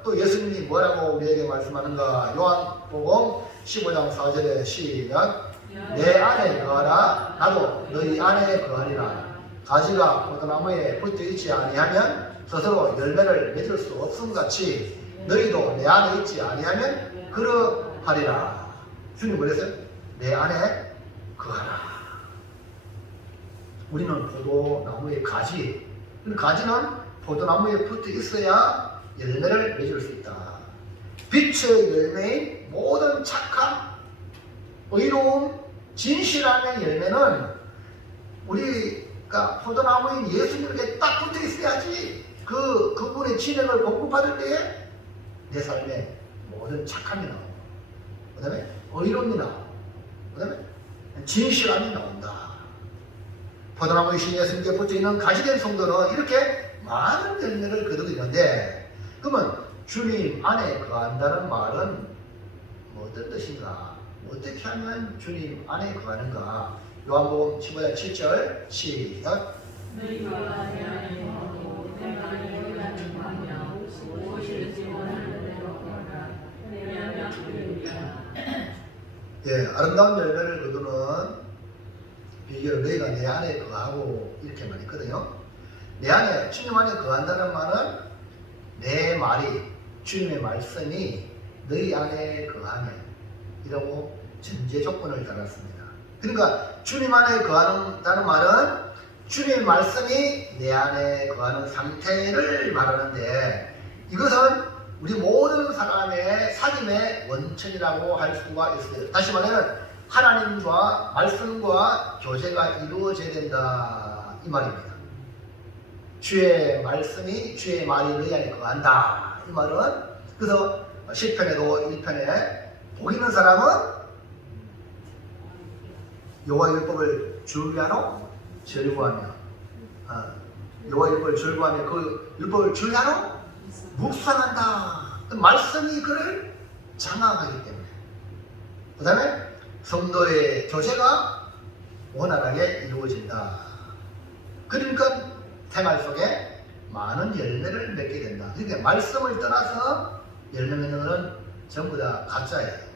또 예수님이 뭐라고 우리에게 말씀하는가? 요한복음 15장 4절에 시작. 내 안에 거하라 나도 너희 안에 거하리라. 가지가 포도나무에 붙어 있지 아니하면 스스로 열매를 맺을 수 없음 같이 너희도 내 안에 있지 아니하면 그러하리라. 주님 그랬어요? 내 안에 거하라. 우리는 포도나무의 가지. 가지는 포도나무에 붙어 있어야 열매를 맺을 수 있다. 빛의 열매인 모든 착함, 의로움, 진실함의 열매는 우리가 포도나무인 예수님에게 딱 붙어 있어야지 그분의 진행을 공급받을 때에 내 삶에 모든 착함이 나오고 그 다음에 의로움이 나오고 그 다음에 진실함이 나온다. 포도나무이신 예수님께 붙어있는 가시된 성도는 이렇게 많은 열매를 거두고 있는데, 그러면 주님 안에 거한다는 말은 뭐 어떤 뜻인가? 어떻게 하면 주님 안에 거하는가? 요한복음 15장 7절 시작. 너희가 내 안에 거하고 내가 너희 안에 거하며 무엇이든지 원하는 대로 구하라. 내 안에 거하리라. 예, 아름다운 열매를 거두는 비결은 너희가 내 안에 거하고 이렇게 말했거든요. 내 안에, 주님 안에 거한다는 말은 내 말이, 주님의 말씀이 너희 안에 거하면 이라고 전제 조건을 달았습니다. 그러니까 주님 안에 거한다는 말은 주님의 말씀이 내 안에 거하는 상태를 말하는데, 이것은 우리 모든 사람의 사귐의 원천이라고 할 수가 있어요. 다시 말하면 하나님과 말씀과 교제가 이루어져야 된다 이 말입니다. 주의 말씀이, 주의 말이 너희 안에 거한다 이 말은, 그래서 시편에도 1편에 복 있는 사람은 여호와 율법을 준비하노 절구하며, 여호와 율법을 절구하며 그 율법을 준비하노 묵상한다. 그 말씀이 그를 장악하기 때문에. 그 다음에 성도의 교제가 원활하게 이루어진다. 그러니까 생활 속에 많은 열매를 맺게 된다. 그러니까 말씀을 떠나서 열매 맺는 것은 전부 다 가짜예요.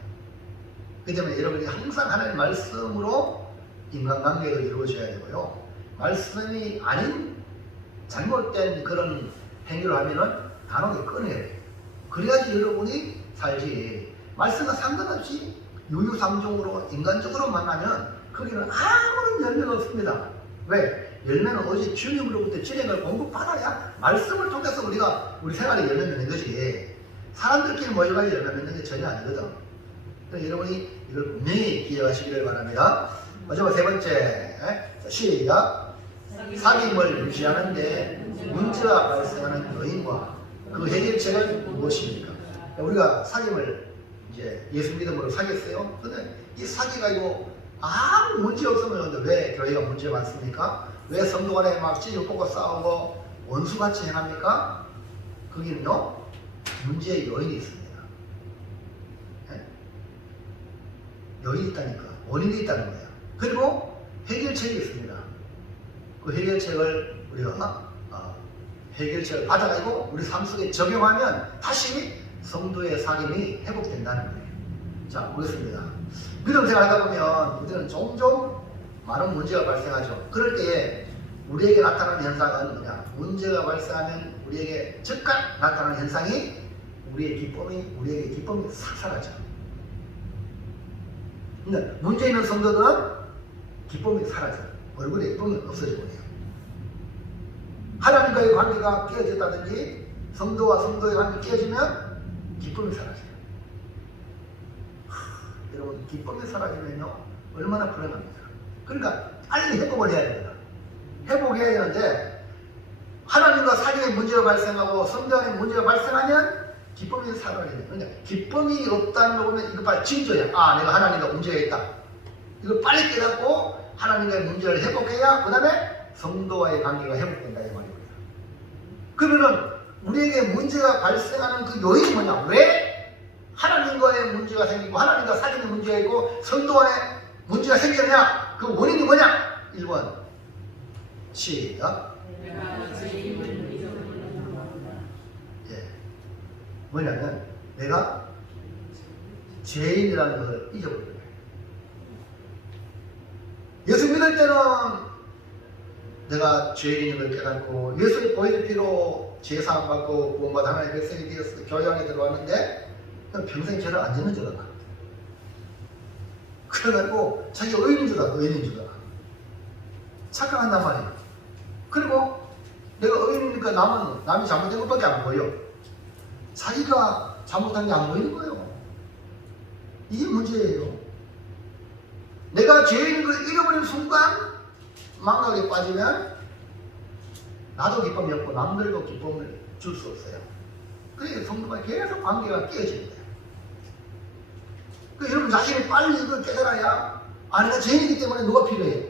그렇기 때문에 여러분이 항상 하나님의 말씀으로 인간관계도 이루어져야 되고요. 말씀이 아닌 잘못된 그런 행위를 하면은 단호하게 끊어야 돼요. 그래야지 여러분이 살지. 말씀과 상관없이 유유상종으로 인간적으로 만나면 거기는 아무런 열매가 없습니다. 왜? 열매는 오직 주님으로부터 진행을 공급받아야 말씀을 통해서 우리가 우리 생활에 열매 맺는 거지. 사람들끼리 모여가지고 열매 맺는 게 전혀 아니거든. 그래서 여러분이 이걸 분명히 기억하시기를 바랍니다. 마지막 세 번째, 시작. 사귐을 유지하는데 문제가 발생하는 요인과 그 해결책은 무엇입니까? 우리가 사귐을 이제 예수 믿음으로 사귀었어요. 근데 이 사귀가 이거 아무 문제 없으면 왜 교회가 문제 많습니까? 왜 성도 간에 막 찌르 뽑고 싸우고 원수같이 행합니까? 거기는요, 문제의 요인이 있습니다. 네? 요인이 있다니까. 원인이 있다는 거예요. 그리고 해결책이 있습니다. 그 해결책을 우리가 해결책을 받아가지고 우리 삶 속에 적용하면 다시 성도의 사귐이 회복된다는 거예요. 자, 보겠습니다. 믿음 생활하다 보면 우리는 종종 많은 문제가 발생하죠. 그럴 때에 우리에게 나타나는 현상은 뭐냐? 문제가 발생하면 우리에게 즉각 나타나는 현상이 우리에게 기쁨이 싹 사라져. 근데 문제 있는 성도들은 기쁨이 사라져. 얼굴에 기쁨이 없어지고 해요. 하나님과의 관계가 깨어졌다든지 성도와 성도의 관계가 깨어지면 기쁨이 사라져요. 여러분, 기쁨이 사라지면요 얼마나 불행합니까? 그러니까 빨리 회복을 해야 됩니다. 회복해야 되는데 하나님과 사귐에 문제가 발생하고 성도 안에 문제가 발생하면 기쁨이 사라져요. 그러니까 기쁨이 없다는 걸 보면 이거 빨리 진저야. 내가 하나님과 문제가 있다. 이걸 빨리 깨닫고 하나님과의 문제를 회복해야 그 다음에 성도와의 관계가 회복된다 이 말입니다. 그러면은 우리에게 문제가 발생하는 그 요인이 뭐냐? 왜 하나님과의 문제가 생기고 하나님과 사귐의 문제가 있고 성도 안에 문제가 생기느냐? 그 원인이 뭐냐? 1번 시작. 뭐냐면 내가 죄인이라는 것을 잊어버린 거예요. 예수 믿을 때는 내가 죄인인 걸 깨닫고 예수의 보혈 피로 죄사함 받고 구원받아 하나님의 백성이 되어서 교회 안에 들어왔는데 평생 죄를 안 짓는 줄 알아. 그래가지고 자기 의인인 줄 알아. 의인인 줄 알아. 착각한단 말이에요. 그리고 내가 의인이니까 남이 잘못된 것밖에 안 보여. 자기가 잘못한 게 안 보이는 거예요. 이게 문제예요. 내가 죄인인 걸 잃어버린 순간 망각에 빠지면 나도 기쁨이 없고 남들도 기쁨을 줄 수 없어요. 그래서 성도가 계속 관계가 깨어지는 거예요. 여러분 자신이 빨리 이걸 깨달아야 내가 죄인이기 때문에 누가 필요해?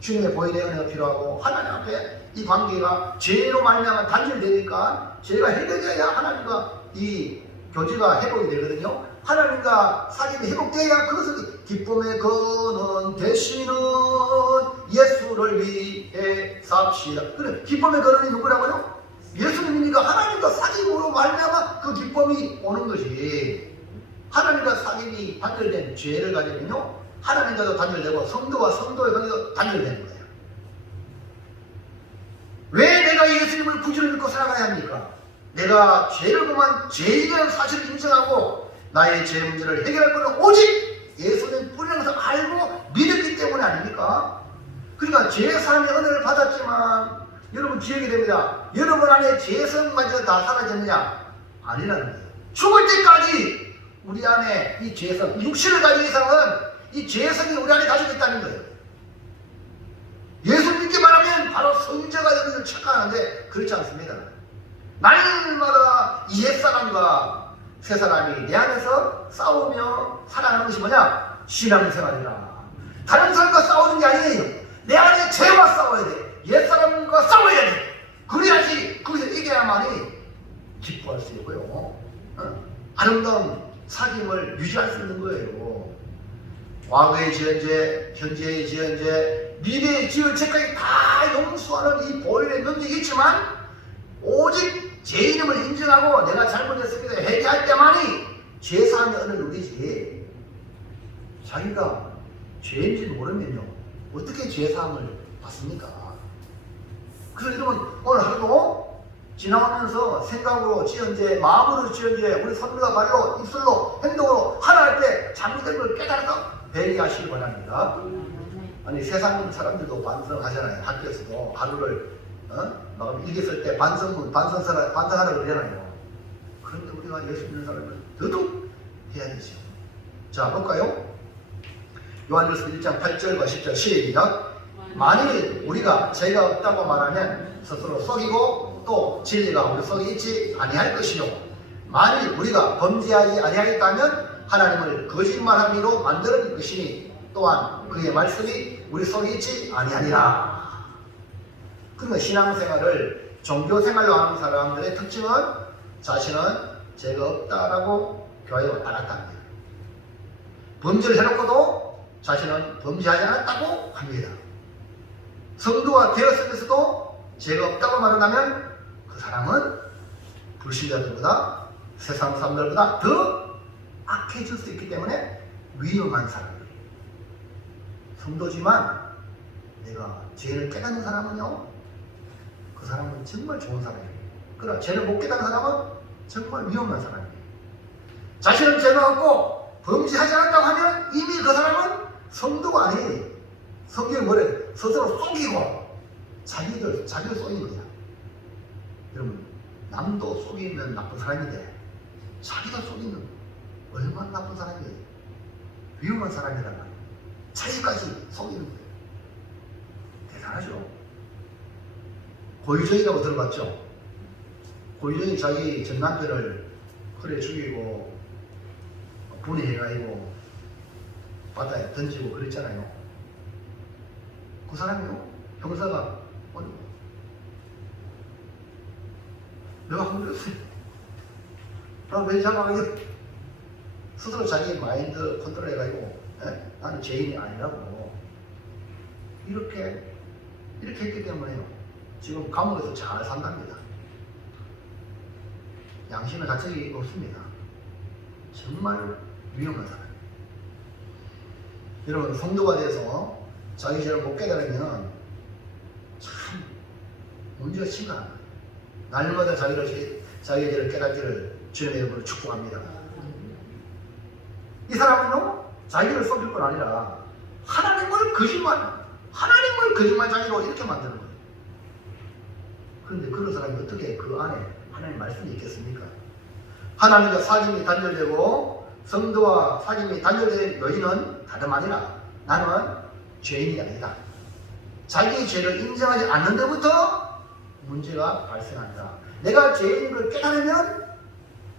주님의 보혈의 은혜가 필요하고 하나님 앞에 이 관계가 죄로 말미암아 단절되니까 죄가 해결돼야 하나님과 이 교제가 회복이 되거든요. 하나님과 사귐이 회복돼야 그것을 기쁨의 근원 되시는 예수를 위해 삽시다. 그래, 기쁨의 근원이 누구라고요? 예수님이니까 하나님과 사귐으로 말미암아 그 기쁨이 오는 것이. 하나님과 사귐이 단절된 죄를 가지면요, 하나님과도 단절되고 성도와 성도의 관계도 단절되는 거예요. 왜 내가 예수님을 구주로 믿고 살아가야 합니까? 내가 죄를 범한 죄인이라는 사실을 인정하고 나의 죄 문제를 해결할 것은 오직 예수님 뿐이라는 것을 알고 믿었기 때문에 아닙니까? 그러니까 죄사함의 은혜를 받았지만 여러분 기억이 됩니다. 여러분 안에 죄성마저 다 사라졌느냐? 아니라는 거예요. 죽을 때까지 우리 안에 이 죄성, 육신을 가진 이상은 이 죄성이 우리 안에 가지고 있다는 거예요. 예수 믿기 바라면 바로 성자가 되는 착각하는데 그렇지 않습니다. 날마다 이 옛사람과 새사람이 내 안에서 싸우며 살아가는 것이 뭐냐? 신앙생활이라. 다른 사람과 싸우는 게 아니에요. 내 안에 죄와 싸워야 돼. 옛사람과 싸워야 돼. 그래야지 거기서 이겨야만이 기뻐할 수 있고요. 아름다운 사귐을 유지할 수 있는 거예요. 과거의 지은 죄, 현재의 지은 죄, 미래의 지은 죄까지 다 용서하는 이 보혈의 능력이 있지만 오직 죄인임을 인정하고 내가 잘못했습니다 회개할 때만이 죄사함의 은혜를 누리지. 자기가 죄인지 모르면요 어떻게 죄사함을 받습니까? 그래서 여러분 오늘 하루도 지나가면서 생각으로 지은 죄, 마음으로 지은 죄, 우리 손과 발로, 입술로, 행동으로 하나할 때 잘못된 걸 깨달아서 회개하시기 바랍니다. 아니 세상 사람들도 반성하잖아요. 학교에서도 하루를 막 읽었을 때 반성하라고 그러잖아요. 그런데 우리가 예수 믿는 사람은 더더욱 해야 되죠. 자 볼까요? 요한일서 1장 8절과 10절 시작. 만일 우리가 죄가 없다고 말하면 스스로 속이고 또 진리가 우리 속에 있지 아니할 것이요 만일 우리가 범죄하지 아니하였다면 하나님을 거짓말하미로 만드는 것이니 또한 그의 말씀이 우리 속에 있지 아니하니라. 그러면 신앙생활을 종교생활로 하는 사람들의 특징은 자신은 죄가 없다라고 교회에 왔다 갔다 합니다. 범죄를 해놓고도 자신은 범죄하지 않았다고 합니다. 성도가 되었으면서도 죄가 없다고 말한다면 그 사람은 불신자들보다 세상 사람들보다 더 악해질 수 있기 때문에 위험한 사람이에요. 성도지만 내가 죄를 깨닫는 사람은요 그 사람은 정말 좋은 사람이에요. 그러나 죄를 못 깨닫는 사람은 정말 위험한 사람이에요. 자신은 죄가 없고 범죄하지 않았다고 하면 이미 그 사람은 성도가 아니에요. 성경이 뭐래요? 스스로 속이고 자기를 속이는 거야. 여러분 남도 속이면 나쁜 사람인데 자기도 속이면 얼마나 나쁜 사람이에요. 위험한 사람이란 말이에요. 자기까지 속이는 거예요. 대단하죠. 고유정이라고 들어봤죠? 고유정이 자기 전남편을 그래 죽이고 분해해가지고 바다에 던지고 그랬잖아요. 그 사람이요 형사가 내가 흔들었어요. 나 왜 잡아가지고 스스로 자기 마인드 컨트롤 해가지고 나는 죄인이 아니라고 이렇게 했기 때문에요 지금 감옥에서 잘 산답니다. 양심의 가책이 없습니다. 정말 위험한 사람. 여러분 성도가 돼서 자기 죄를 못 깨달으면 참 문제가 심각합니다. 날마다 자기의 죄를 깨닫기를 주님의 이름으로 축복합니다. 이 사람은요 자기를 속일 뿐 아니라 하나님을 거짓말자기로 이렇게 만드는 거예요. 그런데 그런 사람이 어떻게 그 안에 하나님 말씀이 있겠습니까? 하나님과 사귐이 단절되고 성도와 사귐이 단절된 요인은 다름 아니라 나는 죄인이 아니다. 자기의 죄를 인정하지 않는 데부터 문제가 발생한다. 내가 죄인인 걸 깨달으면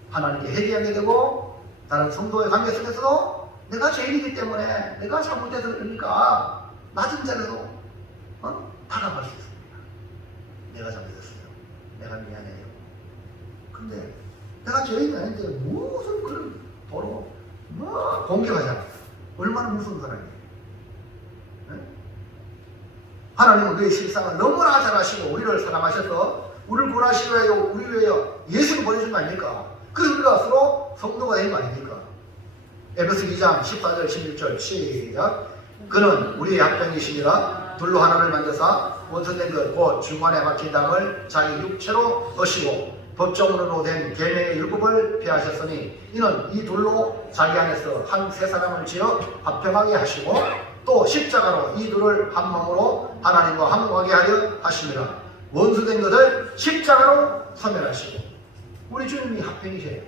하나님께 회개하게 되고 다른 성도의 관계 속에서도 내가 죄인이기 때문에 내가 잘못해서 그러니까 낮은 자리로 다가갈 수 있습니다. 내가 잘못했어요. 내가 미안해요. 근데 내가 죄인이 아닌데 무슨 그런 도로 뭐 공격하잖아. 얼마나 무서운 사람이에요. 네? 하나님은 그의 실상을 너무나 잘 아시고 우리를 사랑하셔서 우리를 구원하시기 위하여 우리 위하여 예수를 보내준 거 아닙니까? 그래서 우리가 서로 성도가 된 거 아닙니까? 에베소 2장 14절 16절 시작. 그는 우리의 합병이시니라 둘로 하나를 만드사 원수된 것 곧 중간에 박힌 담을 자기 육체로 얻으시고 법정으로 된 계명의 율법을 폐하셨으니 이는 이 둘로 자기 안에서 한 세 사람을 지어 합평하게 하시고 또 십자가로 이 둘을 한 몸으로 하나님과 화목하게 하려 하심이라. 원수된 것을 십자가로 소멸하시고 우리 주님이 합평이세요.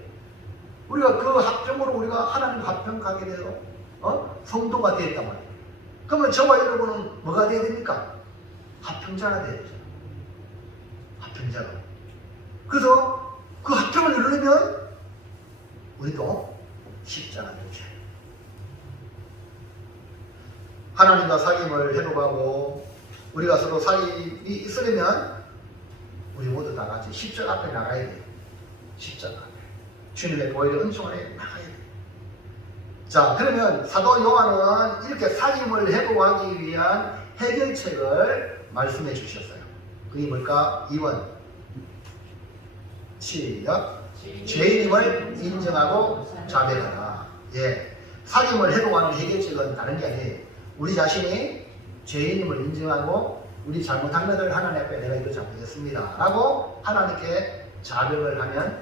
우리가 그 합평으로 우리가 하나님과 합평하게 되어 성도가 되었단 말이에요. 그러면 저와 여러분은 뭐가 되어야 됩니까? 합평자가 되어야 되죠. 합평자가. 그래서 그 합평을 이루려면 우리도 십자가를 져야 해요. 하나님과 사귐을 회복하고 우리가 서로 사귐이 있으려면 우리 모두 다 같이 십자가 앞에 나가야 돼요. 십자가 앞에. 주님의 보혈의 은총 안에 나가야 돼요. 자, 그러면 사도 요한은 이렇게 사귐을 회복하기 위한 해결책을 말씀해 주셨어요. 그게 뭘까? 2번 시작. 죄인임을 인정하고 자백하라. 예, 사귐을 회복하는 해결책은 다른 게 아니에요. 우리 자신이 죄인임을 인정하고 우리 잘못한 것을 하나님 앞에 내가 이거 잘못했습니다 라고 하나님께 자백을 하면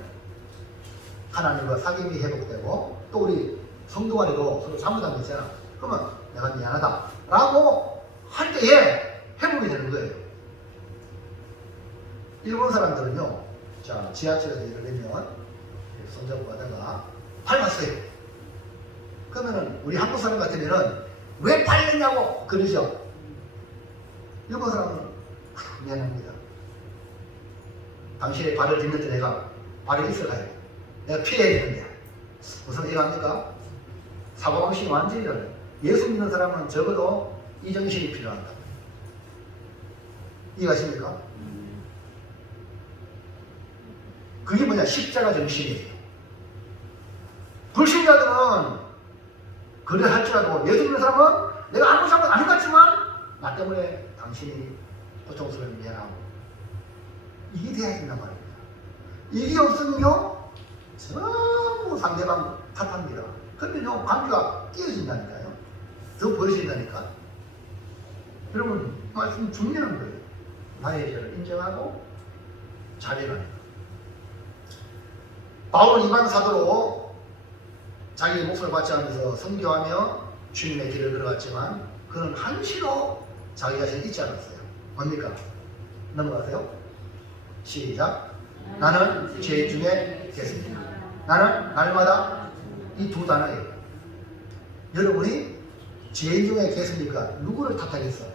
하나님과 사귐이 회복되고 또 우리 성도 간에도 서로 잘못한 게 있잖아. 그러면 내가 미안하다 라고 할 때에 회복이 되는 거예요. 일본 사람들은요, 자, 지하철에서 일을 하면 손잡고 가다가 밟았어요. 그러면은 우리 한국 사람 같으면은 왜 밟느냐고 그러죠. 일본 사람은 미안합니다. 당신의 발을 딛는 데 내가 발이 있어가요. 내가 피해야 되는데 무슨 이해합니까? 사고방식이 완전히 다르요. 예수 믿는 사람은 적어도 이 정신이 필요하다. 이해가십니까? 그게 뭐냐? 십자가 정신이에요. 불신자들은 그래 할지라도 예수 믿는 사람은 내가 아무 잘못 아닌 것 같지만 나 때문에 당신이 고통스러운 미안하고 이게 돼야 된단 말입니다. 이게 없으면요 전부 상대방 탓합니다. 그러면요 관계가 깨어진다니까요. 더 벌어진다니까. 여러분 말씀 중요한 거예요. 나의 죄를 인정하고 자백하는 거. 바울은 이방 사도로 자기 목숨을 바치 하면서 선교하며 주님의 길을 걸어갔지만 그는 한시로 자기 자신을 잊지 않았어요. 뭡니까? 넘어가세요. 시작. 나는 죄 중에 계십니다. 나는 날마다 이 두 단어예요. 여러분이 죄 중에 계십니까? 누구를 탓하겠어?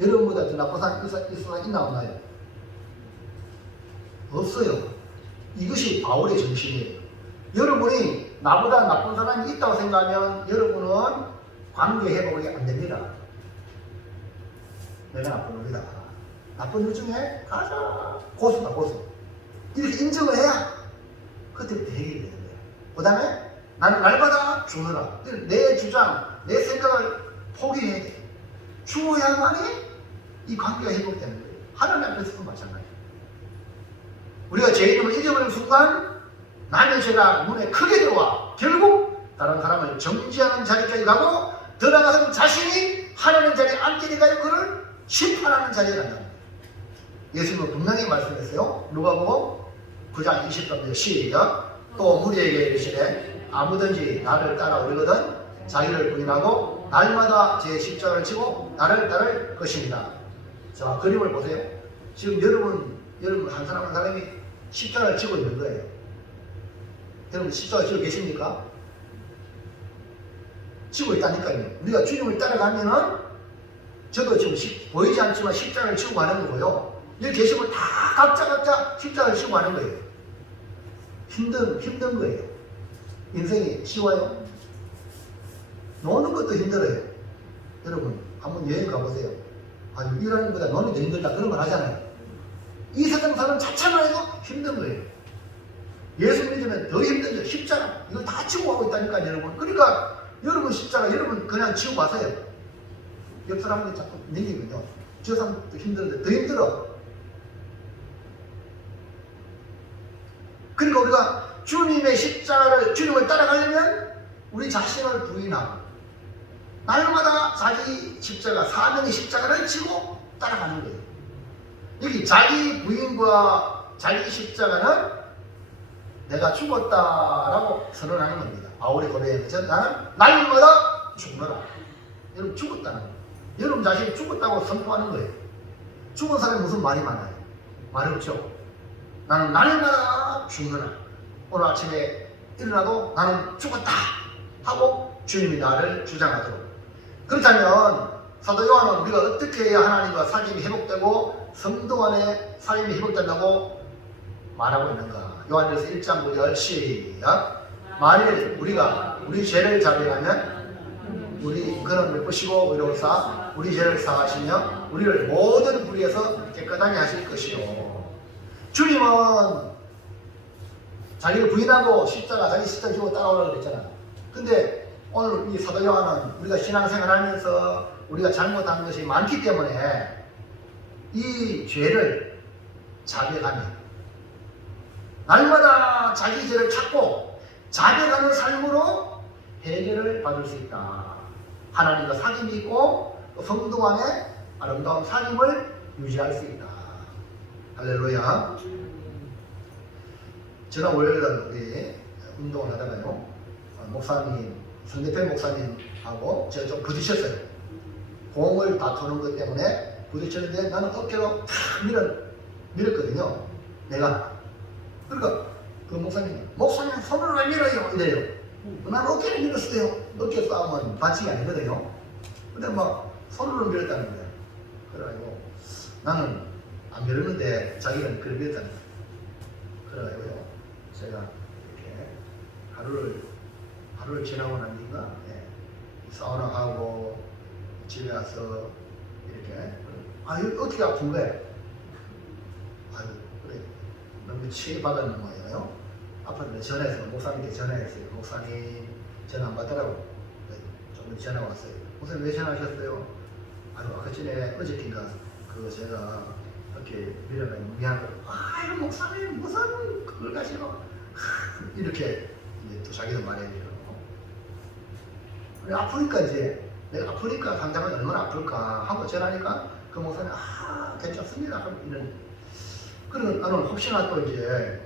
여러분보다 더 나쁜 사람 있나 없나요? 없어요. 이것이 바울의 정신이에요. 여러분이 나보다 나쁜 사람이 있다고 생각하면 여러분은 관계 회복이 안 됩니다. 내가 나쁜 놈이다. 나쁜 놈 중에 가장 고수다, 고수. 이렇게 인정을 해야 그때부터 해결이 되는 거예요. 그 다음에 나는 날마다 주어라. 내 주장, 내 생각을 포기해야 돼. 주어야만이 이 관계가 회복되는 거예요. 하나님 앞에서도 마찬가지예요. 우리가 죄인임을 잊어버리는 순간 남의 죄가 눈에 크게 들어와 결국 다른 사람을 정지하는 자리까지 가고 더 나아가서는 자신이 하나님 자리에 앉게 되가요. 그를 심판하는 자리에 간다. 예수님은 분명히 말씀했어요. 누가복음 9장 23절 시작. 또 무리에게 이르시되 아무든지 나를 따라오려거든 자기를 부인하고 날마다 제 십자가를 지고 나를 따를 것입니다. 자, 그림을 보세요. 지금 여러분 한 사람 한 사람이 십자가를 지고 있는 거예요. 여러분 십자가 지고 계십니까? 지고 있다니까요. 우리가 주님을 따라가면은 저도 지금 보이지 않지만 십자가를 지고 가는 거고요. 여기 계시고 다 각자 십자가를 지고 가는 거예요. 힘든 거예요. 인생이 쉬워요? 노는 것도 힘들어요. 여러분 한번 여행 가보세요. 아, 일하는 것보다 노는 게 힘들다 그런 말 하잖아요. 이 세상 사람 자체만 해도 힘든 거예요. 예수 믿으면 더 힘들죠. 십자가 이거 다 지고 가고 있다니까 여러분. 그러니까 여러분 십자가 여러분 그냥 지고 가세요. 옆 사람들 자꾸 내기거든요. 저 사람도 힘들는데 더 힘들어. 그러니까 우리가 주님의 십자가를 주님을 따라가려면 우리 자신을 부인하고 날마다 자기 십자가 사명의 십자가를 지고 따라가는 거예요. 여기 자기 부인과 자기 십자가는 내가 죽었다라고 선언하는 겁니다. 바울의 고백에서 나는 날마다 죽노라. 여러분 죽었다는 거예요. 여러분 자신이 죽었다고 선포하는 거예요. 죽은 사람이 무슨 말이 많아요? 말이 없죠. 나는 날마다 죽노라. 오늘 아침에 일어나도 나는 죽었다 하고 주님이 나를 주장하도록. 그렇다면 사도 요한은 우리가 어떻게 해야 하나님과 사귐이 회복되고 성도 안에 사귐이 회복된다고 말하고 있는가? 요한일서 1장 9절 시작. 만일 우리가 우리 죄를 자백하면 우리 그는 베푸시고 의로우사 우리 죄를 사하시며 우리를 모든 불의에서 깨끗하게 하실 것이요. 주님은 자기를 부인하고 십자가 자기 십자가 지고 따라오라고 그랬잖아. 근데 오늘 이 사도 요한은 우리가 신앙생활하면서 우리가 잘못한 것이 많기 때문에 이 죄를 자백하며 날마다 자기 죄를 찾고 자백하는 삶으로 해결을 받을 수 있다. 하나님과 사귐이 있고 성도 안에 아름다운 사귐을 유지할 수 있다. 할렐루야. 지난 월요일날 우리 운동을 하다가요, 목사님, 성대편 목사님하고 제가 좀 부딪혔어요. 공을 다투는 것 때문에 부딪혔는데 나는 어깨로 탁 밀었거든요. 내가. 그러니까 그 목사님 손을 왜 밀어요? 이래요. 나는 어깨를 밀었어요. 어깨 싸움은 반칙이 아니거든요. 근데 막 손으로 밀었다는 거예요. 그래가지고 나는 안 밀었는데 자기는 그걸 밀었다는 거예요. 그래가지고요, 제가 이렇게 하루를 지나고 난 뒤인가, 사우나 가고 집에 와서 이렇게, 이거 어떻게 아픈 거야? 아유, 그래. 너무 치받았는 거예요. 아팠는데 전화해서 목사님께 전화했어요. 목사님 전화 안 받더라고. 조금 전화 왔어요. 목사님 왜 전화하셨어요? 아유, 아까 전에 어저께인가 그거 제가 이렇게 밀어가지고 미안하고, 아유 목사님 무슨 그걸 가시고 이렇게 이제 또 자기도 말해주고. 아프니까 이제 내가 아프니까 당장은 얼마나 아플까 하고 전화하니까 그 목사님 괜찮습니다 하고 이런. 그러면 나는 혹시나 또 이제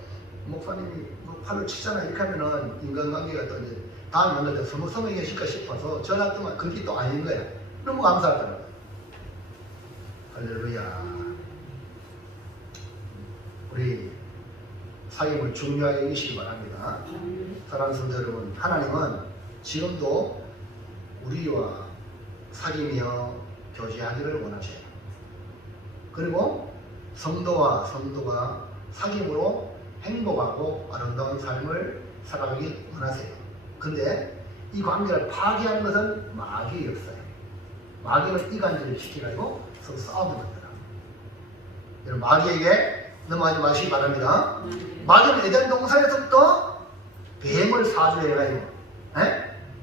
목사님이 팔을 치잖아 이렇게 하면은 인간관계가 또 이제 다음 만날 때 서먹서먹해질까 싶어서 전화 동안 그게 또 아닌 거야. 너무 감사하더라고요. 할렐루야. 우리 사귐을 중요하게 여기시기 바랍니다. 사랑하는 성도 여러분, 하나님은 지금도 우리와 사귀며 교제하기를 원하셔요. 그리고 성도와 성도가 사귐으로 행복하고 아름다운 삶을 살아가길 원하세요. 근데 이 관계를 파괴하는 것은 마귀의 역사예요. 마귀는 이간질을 시키고 서로 싸우는 겁니다. 여러분, 마귀에게 넘어가지 마시기 바랍니다. 마귀는 에덴 동산에서부터 뱀을 사주해가지고,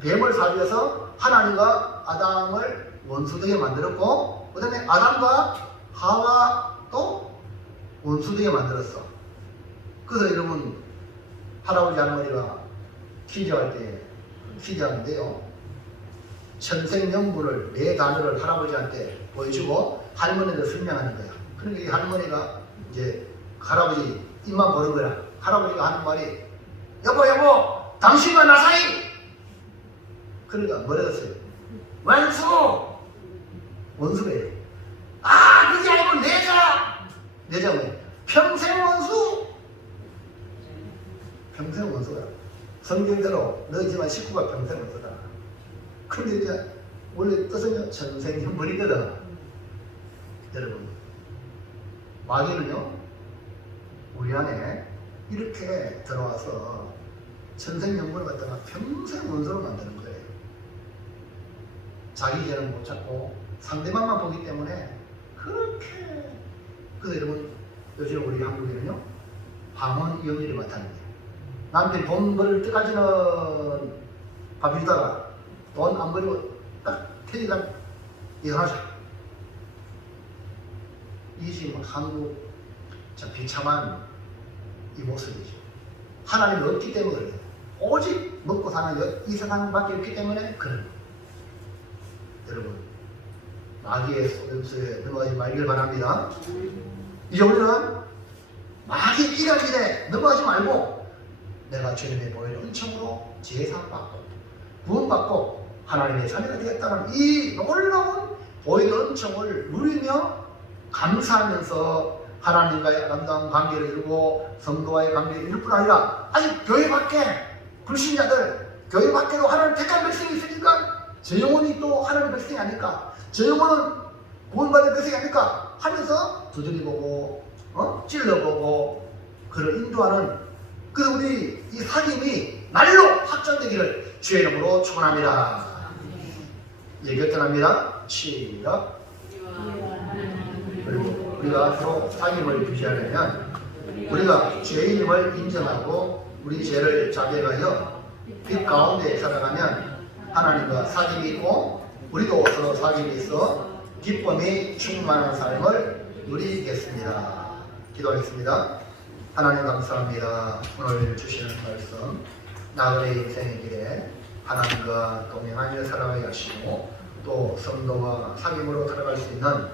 뱀을 사주해서 하나님과 아담을 원수되게 만들었고, 그 다음에 아담과 하와도 원수되게 만들었어. 그래서 여러분, 할아버지 할머니가 기도할 때 기도하는데요, 천생연분을 네 단어를 할아버지한테 보여주고 할머니를 설명하는 거야. 그러니까 이 할머니가 이제 할아버지 입만 보는 거야. 할아버지가 하는 말이 여보 당신과 나 사이. 그러니까 뭐라 했어요? 원수래요. 그게 아니고 내자 뭐예요? 평생 원수. 평생 원수다. 성경대로 너희지만 식구가 평생 원수다. 근데 이제 원래 뜻은요 천생연분이거든. 여러분, 마귀는요 우리 안에 이렇게 들어와서 천생연분을 갖다가 평생 원수로 만드는 거예요. 자기 죄는 못 찾고 상대방만 보기 때문에 그렇게. 그래서 여러분, 요즘 우리 한국에는요 방언 영리를 맡았는 거예요. 남편 돈 벌을 때까지는 밥 주다가 돈 안 벌고 딱 퇴직한 이혼하자. 이게 지금 한국 참 비참한 이 모습이죠. 하나님이 없기 때문에 그래요. 오직 먹고 사는 이 세상밖에 없기 때문에 그래요. 여러분 마귀의 속임수에 넘어가지 말길 바랍니다. 이제 우리는 마귀 일하길에 넘어가지 말고 내가 주님의 보혈의 은총으로 제사받고 구원받고 하나님의 자녀가 되었다는 이 놀라운 보혈의 은총을 누리며 감사하면서 하나님과의 아름다운 관계를 이루고 성도와의 관계를 이룰 뿐 아니라 아직 교회 밖에 불신자들 교회 밖에도 하나님 택한 백성이 있으니까 제 영혼이 또 하나님의 백성이 아닐까, 제 영혼은 구원받은 백성이 아닐까 하면서 두드려보고 찔러보고 그를 인도하는 그 우리 이 사귐이 날로 확장되기를 주의 이름으로 축원합니다. 얘기 어떠합니다. 시작. 그리고 우리가 서로 사귐을 유지하려면 우리가 죄인임을 인정하고 우리 죄를 자백하여 빛 가운데 살아가면 하나님과 사귐이 있고 우리도 서로 사귐이 있어 기쁨이 충만한 삶을 누리겠습니다. 기도하겠습니다. 하나님 감사합니다. 오늘 주시는 말씀 나그네 인생의 길에 하나님과 동행하며 살아가게 하시고 또 성도와 사귐으로 살아갈 수 있는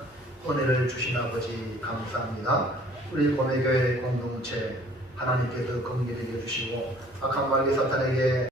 은혜를 주신 아버지 감사합니다. 우리 고뇌교회 공동체 하나님께서 긍휼히 여겨주시고 악한 마귀 사탄에게